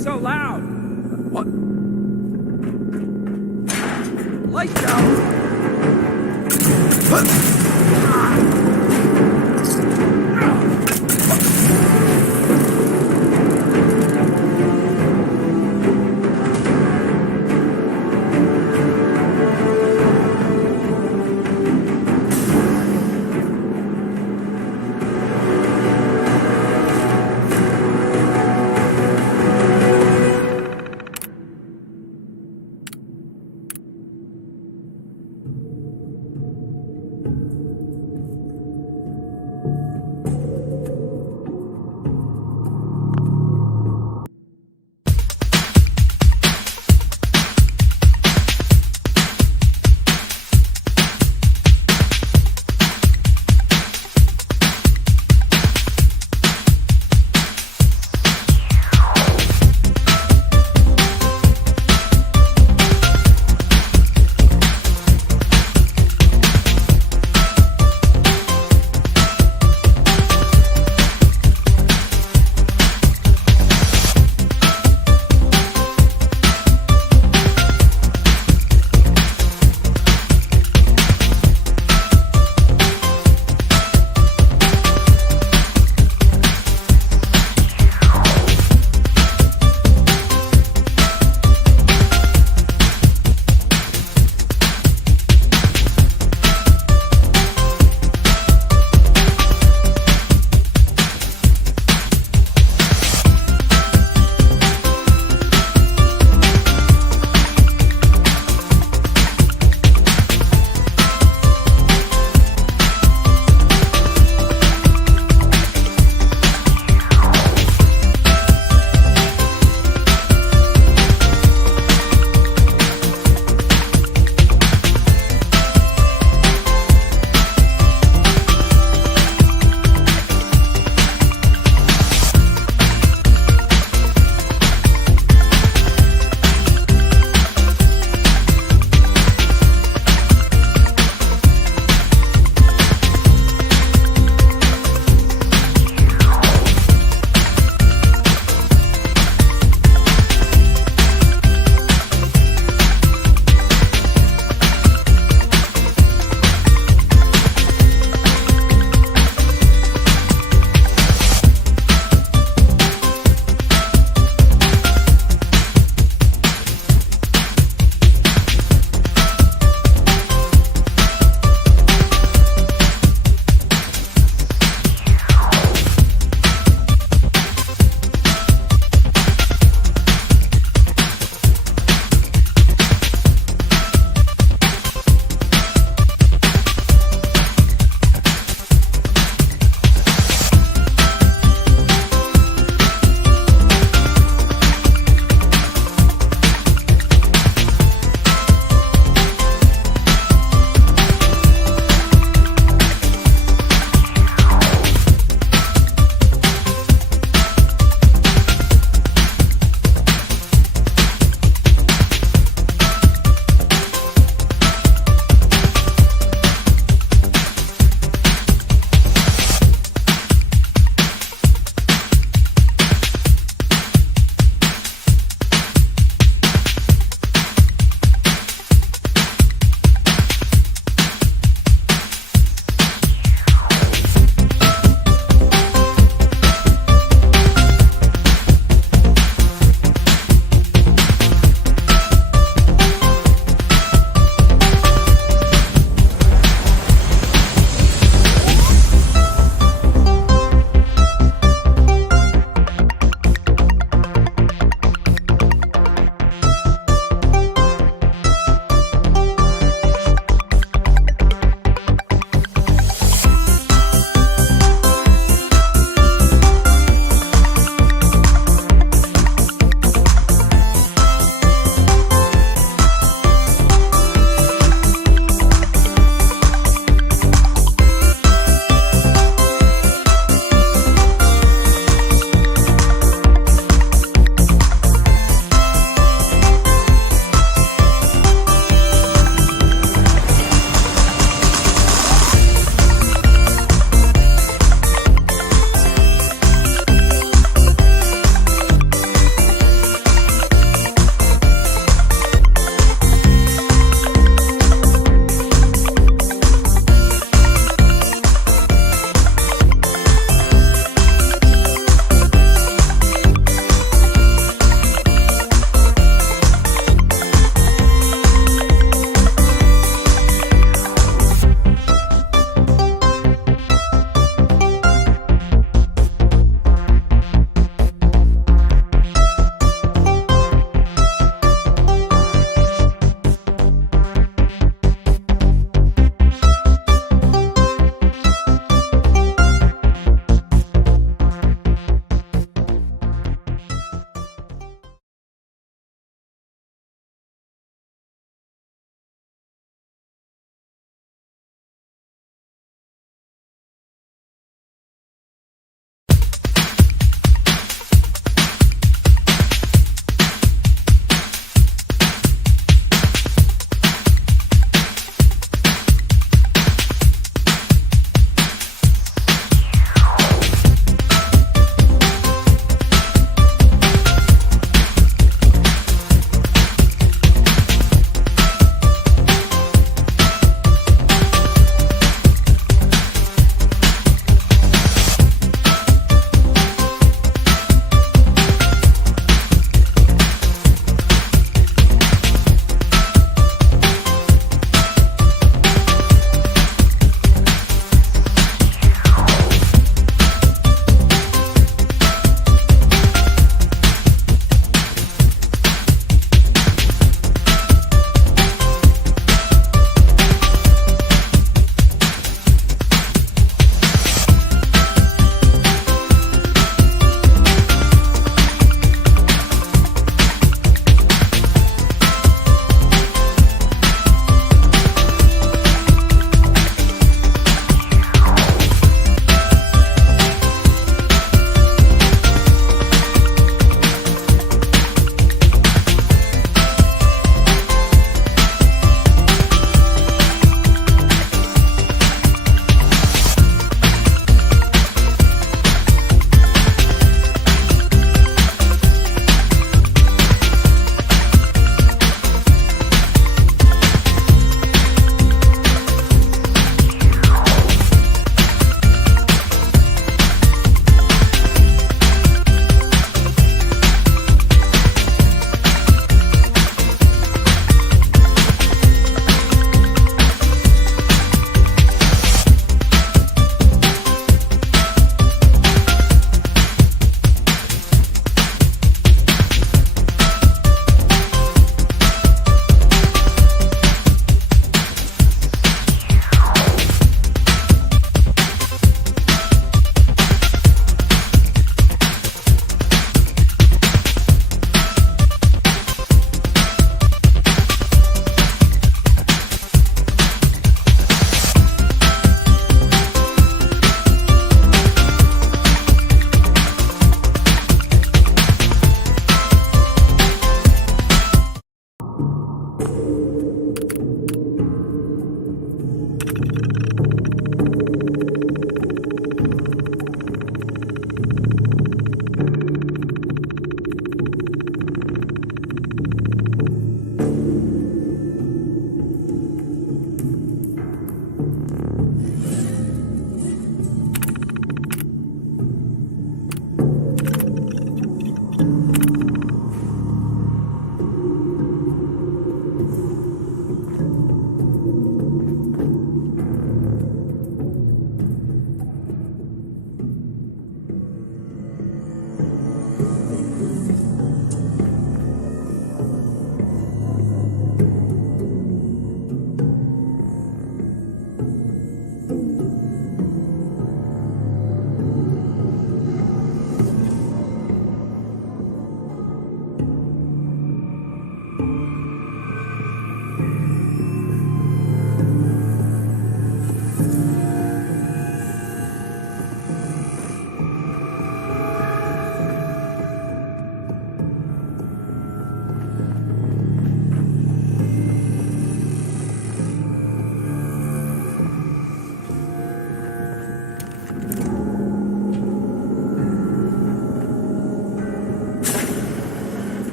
so loud? What? Lights out!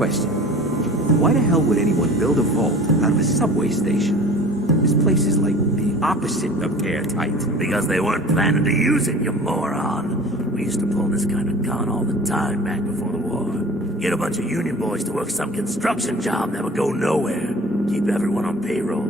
question. Why the hell would anyone build a vault out of a subway station? This place is like the opposite of airtight. Because they weren't planning to use it, you moron. We used to pull this kind of gun all the time back before the war. Get a bunch of union boys to work some construction job that would go nowhere. Keep everyone on payroll.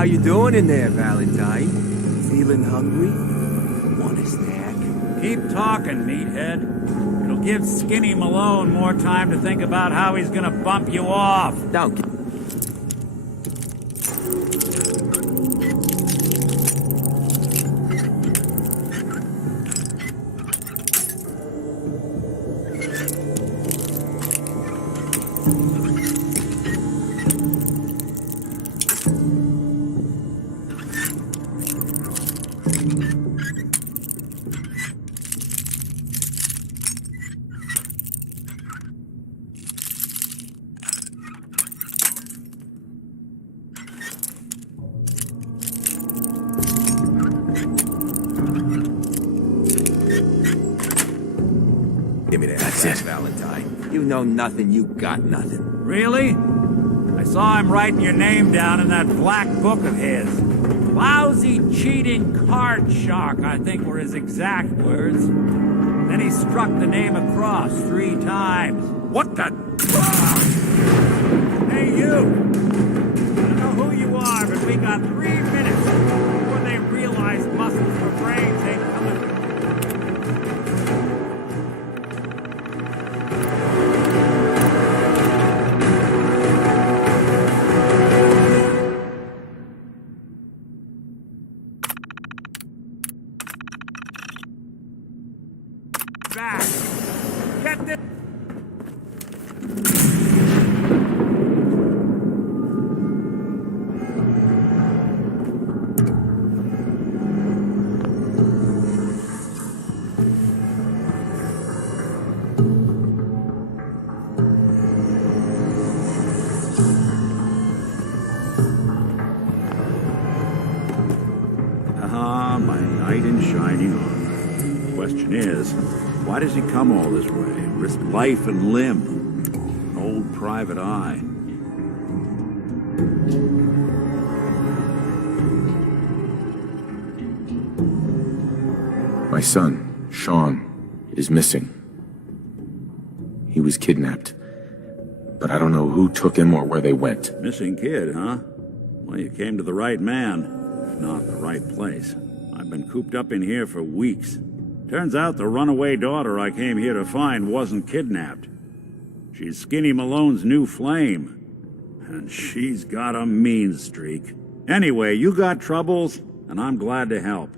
How you doing in there, Valentine? Feeling hungry? Want a snack? Keep talking, meathead. It'll give Skinny Malone more time to think about how he's gonna bump you off. Don't. Give me that. That's it, Valentine. You know nothing, you got nothing. Really? I saw him writing your name down in that black book of his. Lousy, cheating card shark, I think were his exact words. Then he struck the name across 3 times. What the... Hey, you! I don't know who you are, but we got 3 minutes before they realize muscles for brains ain't coming... back. Get this. My knight in shining armor. Question is, why does he come all this way? Risk life and limb? An old private eye. My son, Sean, is missing. He was kidnapped. But I don't know who took him or where they went. Missing kid, huh? Well, you came to the right man, if not the right place. I've been cooped up in here for weeks. Turns out the runaway daughter I came here to find wasn't kidnapped. She's Skinny Malone's new flame. And she's got a mean streak. Anyway, you got troubles, and I'm glad to help.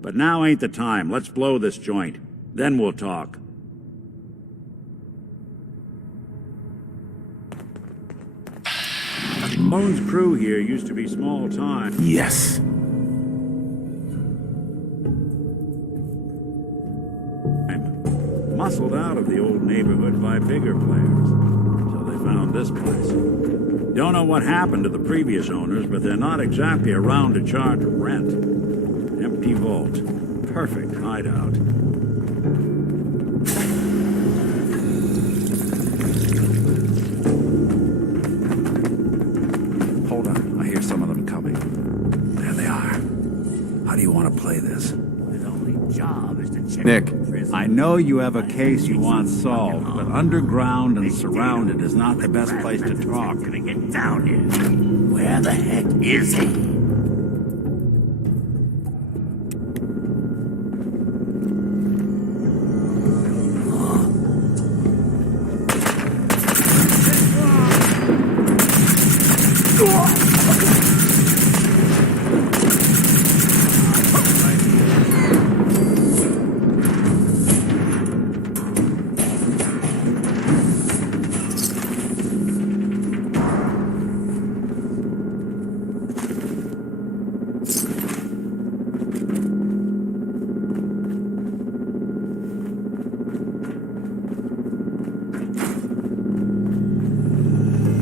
But now ain't the time. Let's blow this joint. Then we'll talk. Malone's crew here used to be small time. Yes. Muscled out of the old neighborhood by bigger players. So they found this place. Don't know what happened to the previous owners, but they're not exactly around to charge rent. Empty vault. Perfect hideout. Hold on, I hear some of them coming. There they are. How do you want to play this? His only job is to check... Nick, I know you have a case you want solved, but underground and surrounded is not the best place to talk. Gonna get down here. Where the heck is he?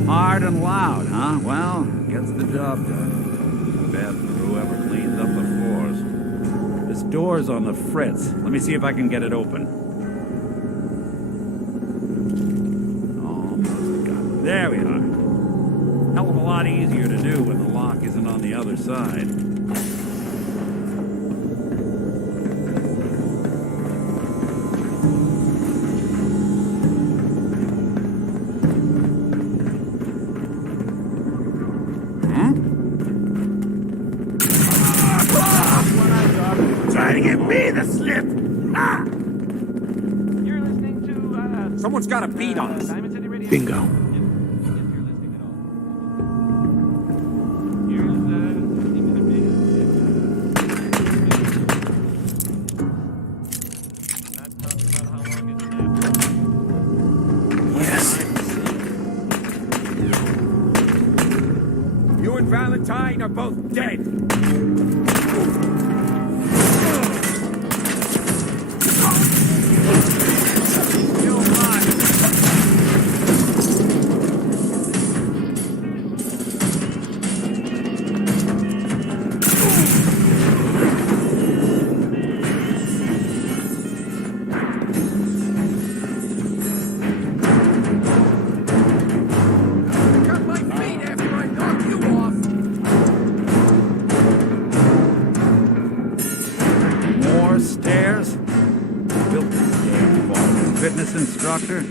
Hard and loud, huh? Well, gets the job done. Bad for whoever cleans up the floors. This door's on the fritz. Let me see if I can get it open. Almost got it. There we are. Hell of a lot easier to do when the lock isn't on the other side. me the slip! Ah! You're listening to, Someone's got a beat on us. Diamond City Radio. Bingo. Yes. You and Valentine are both dead. Cut my feet after I knock you off! More stairs? Built this damn vault. Fitness instructor?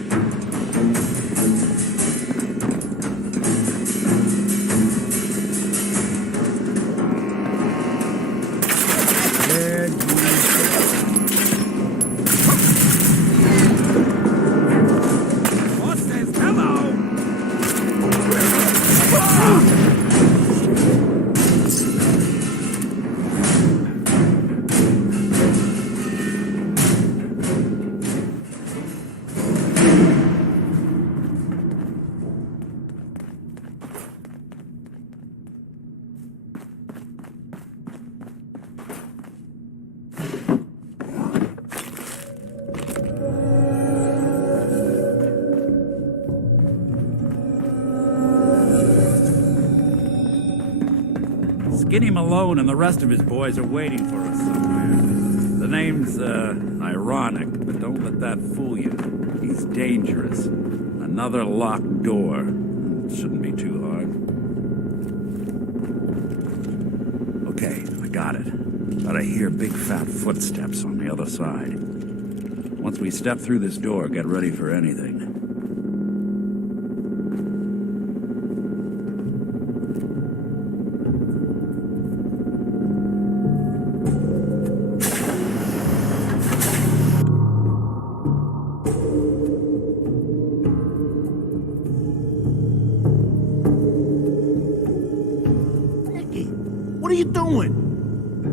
Boss says hello! Skinny Malone and the rest of his boys are waiting for us somewhere. The name's, ironic, but don't let that fool you. He's dangerous. Another locked door. Shouldn't be too hard. Okay, I got it. But I hear big fat footsteps on the other side. Once we step through this door, get ready for anything. Nicky, what are you doing?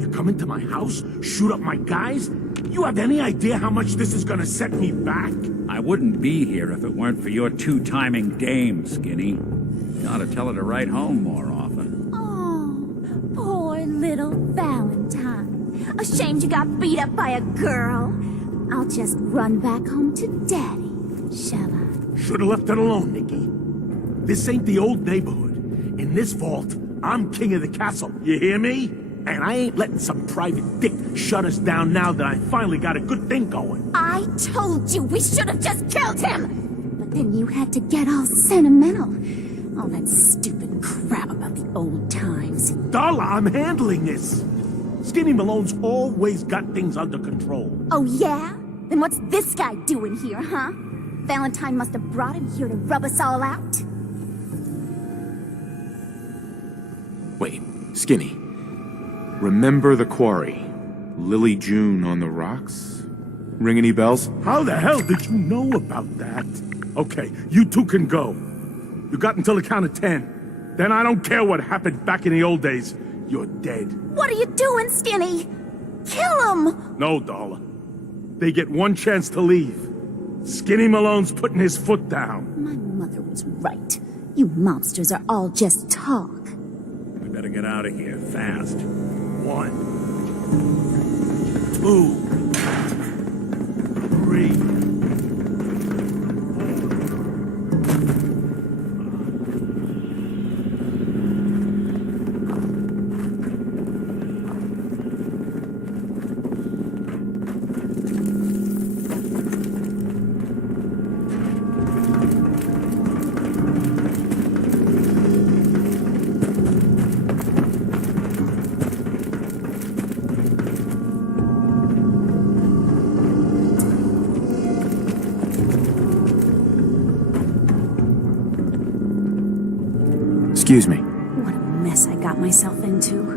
You come into my house, shoot up my guys? You have any idea how much this is gonna set me back? I wouldn't be here if it weren't for your two-timing dame, Skinny. You ought to tell her to write home more often. Oh, poor little Valentine. Ashamed you got beat up by a girl. I'll just run back home to Daddy, shall I? Should've left it alone, Nicky. This ain't the old neighborhood. In this vault, I'm king of the castle. You hear me? And I ain't letting some private dick shut us down now that I finally got a good thing going. I told you we should have just killed him! But then you had to get all sentimental. All that stupid crap about the old times. Darla, I'm handling this. Skinny Malone's always got things under control. Oh yeah? Then what's this guy doing here, huh? Valentine must have brought him here to rub us all out. Wait, Skinny. Remember the quarry? Lily June on the rocks? Ring any bells? How the hell did you know about that? Okay, you two can go. You got until the count of 10. Then I don't care what happened back in the old days. You're dead. What are you doing, Skinny? Kill him! No, Darla. They get one chance to leave. Skinny Malone's putting his foot down. My mother was right. You mobsters are all just talk. We better get out of here, fast. 1, 2, 3. Excuse me. What a mess I got myself into.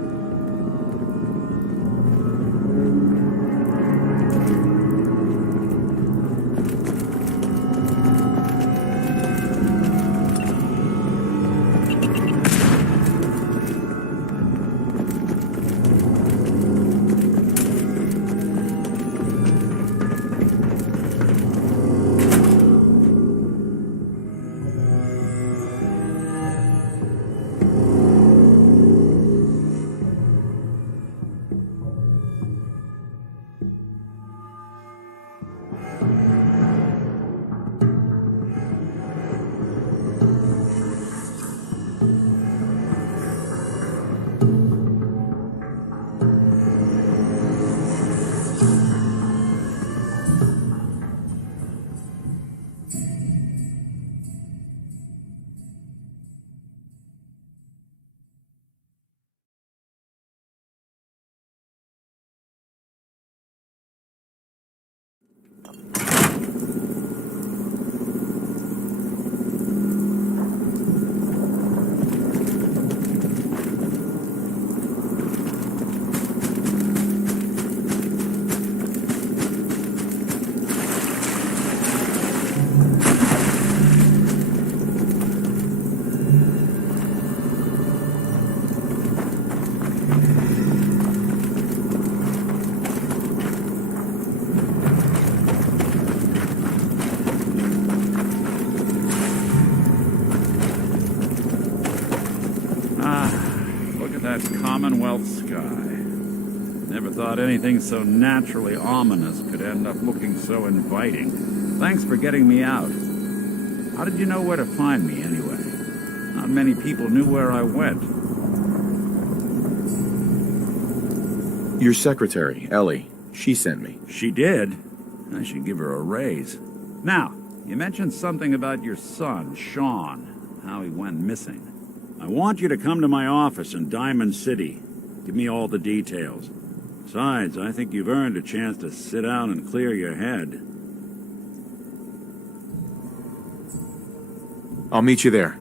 Commonwealth sky. Never thought anything so naturally ominous could end up looking so inviting. Thanks for getting me out. How did you know where to find me, anyway? Not many people knew where I went. Your secretary, Ellie, she sent me. She did? I should give her a raise. Now, you mentioned something about your son, Sean, how he went missing. I want you to come to my office in Diamond City. Give me all the details. Besides, I think you've earned a chance to sit down and clear your head. I'll meet you there.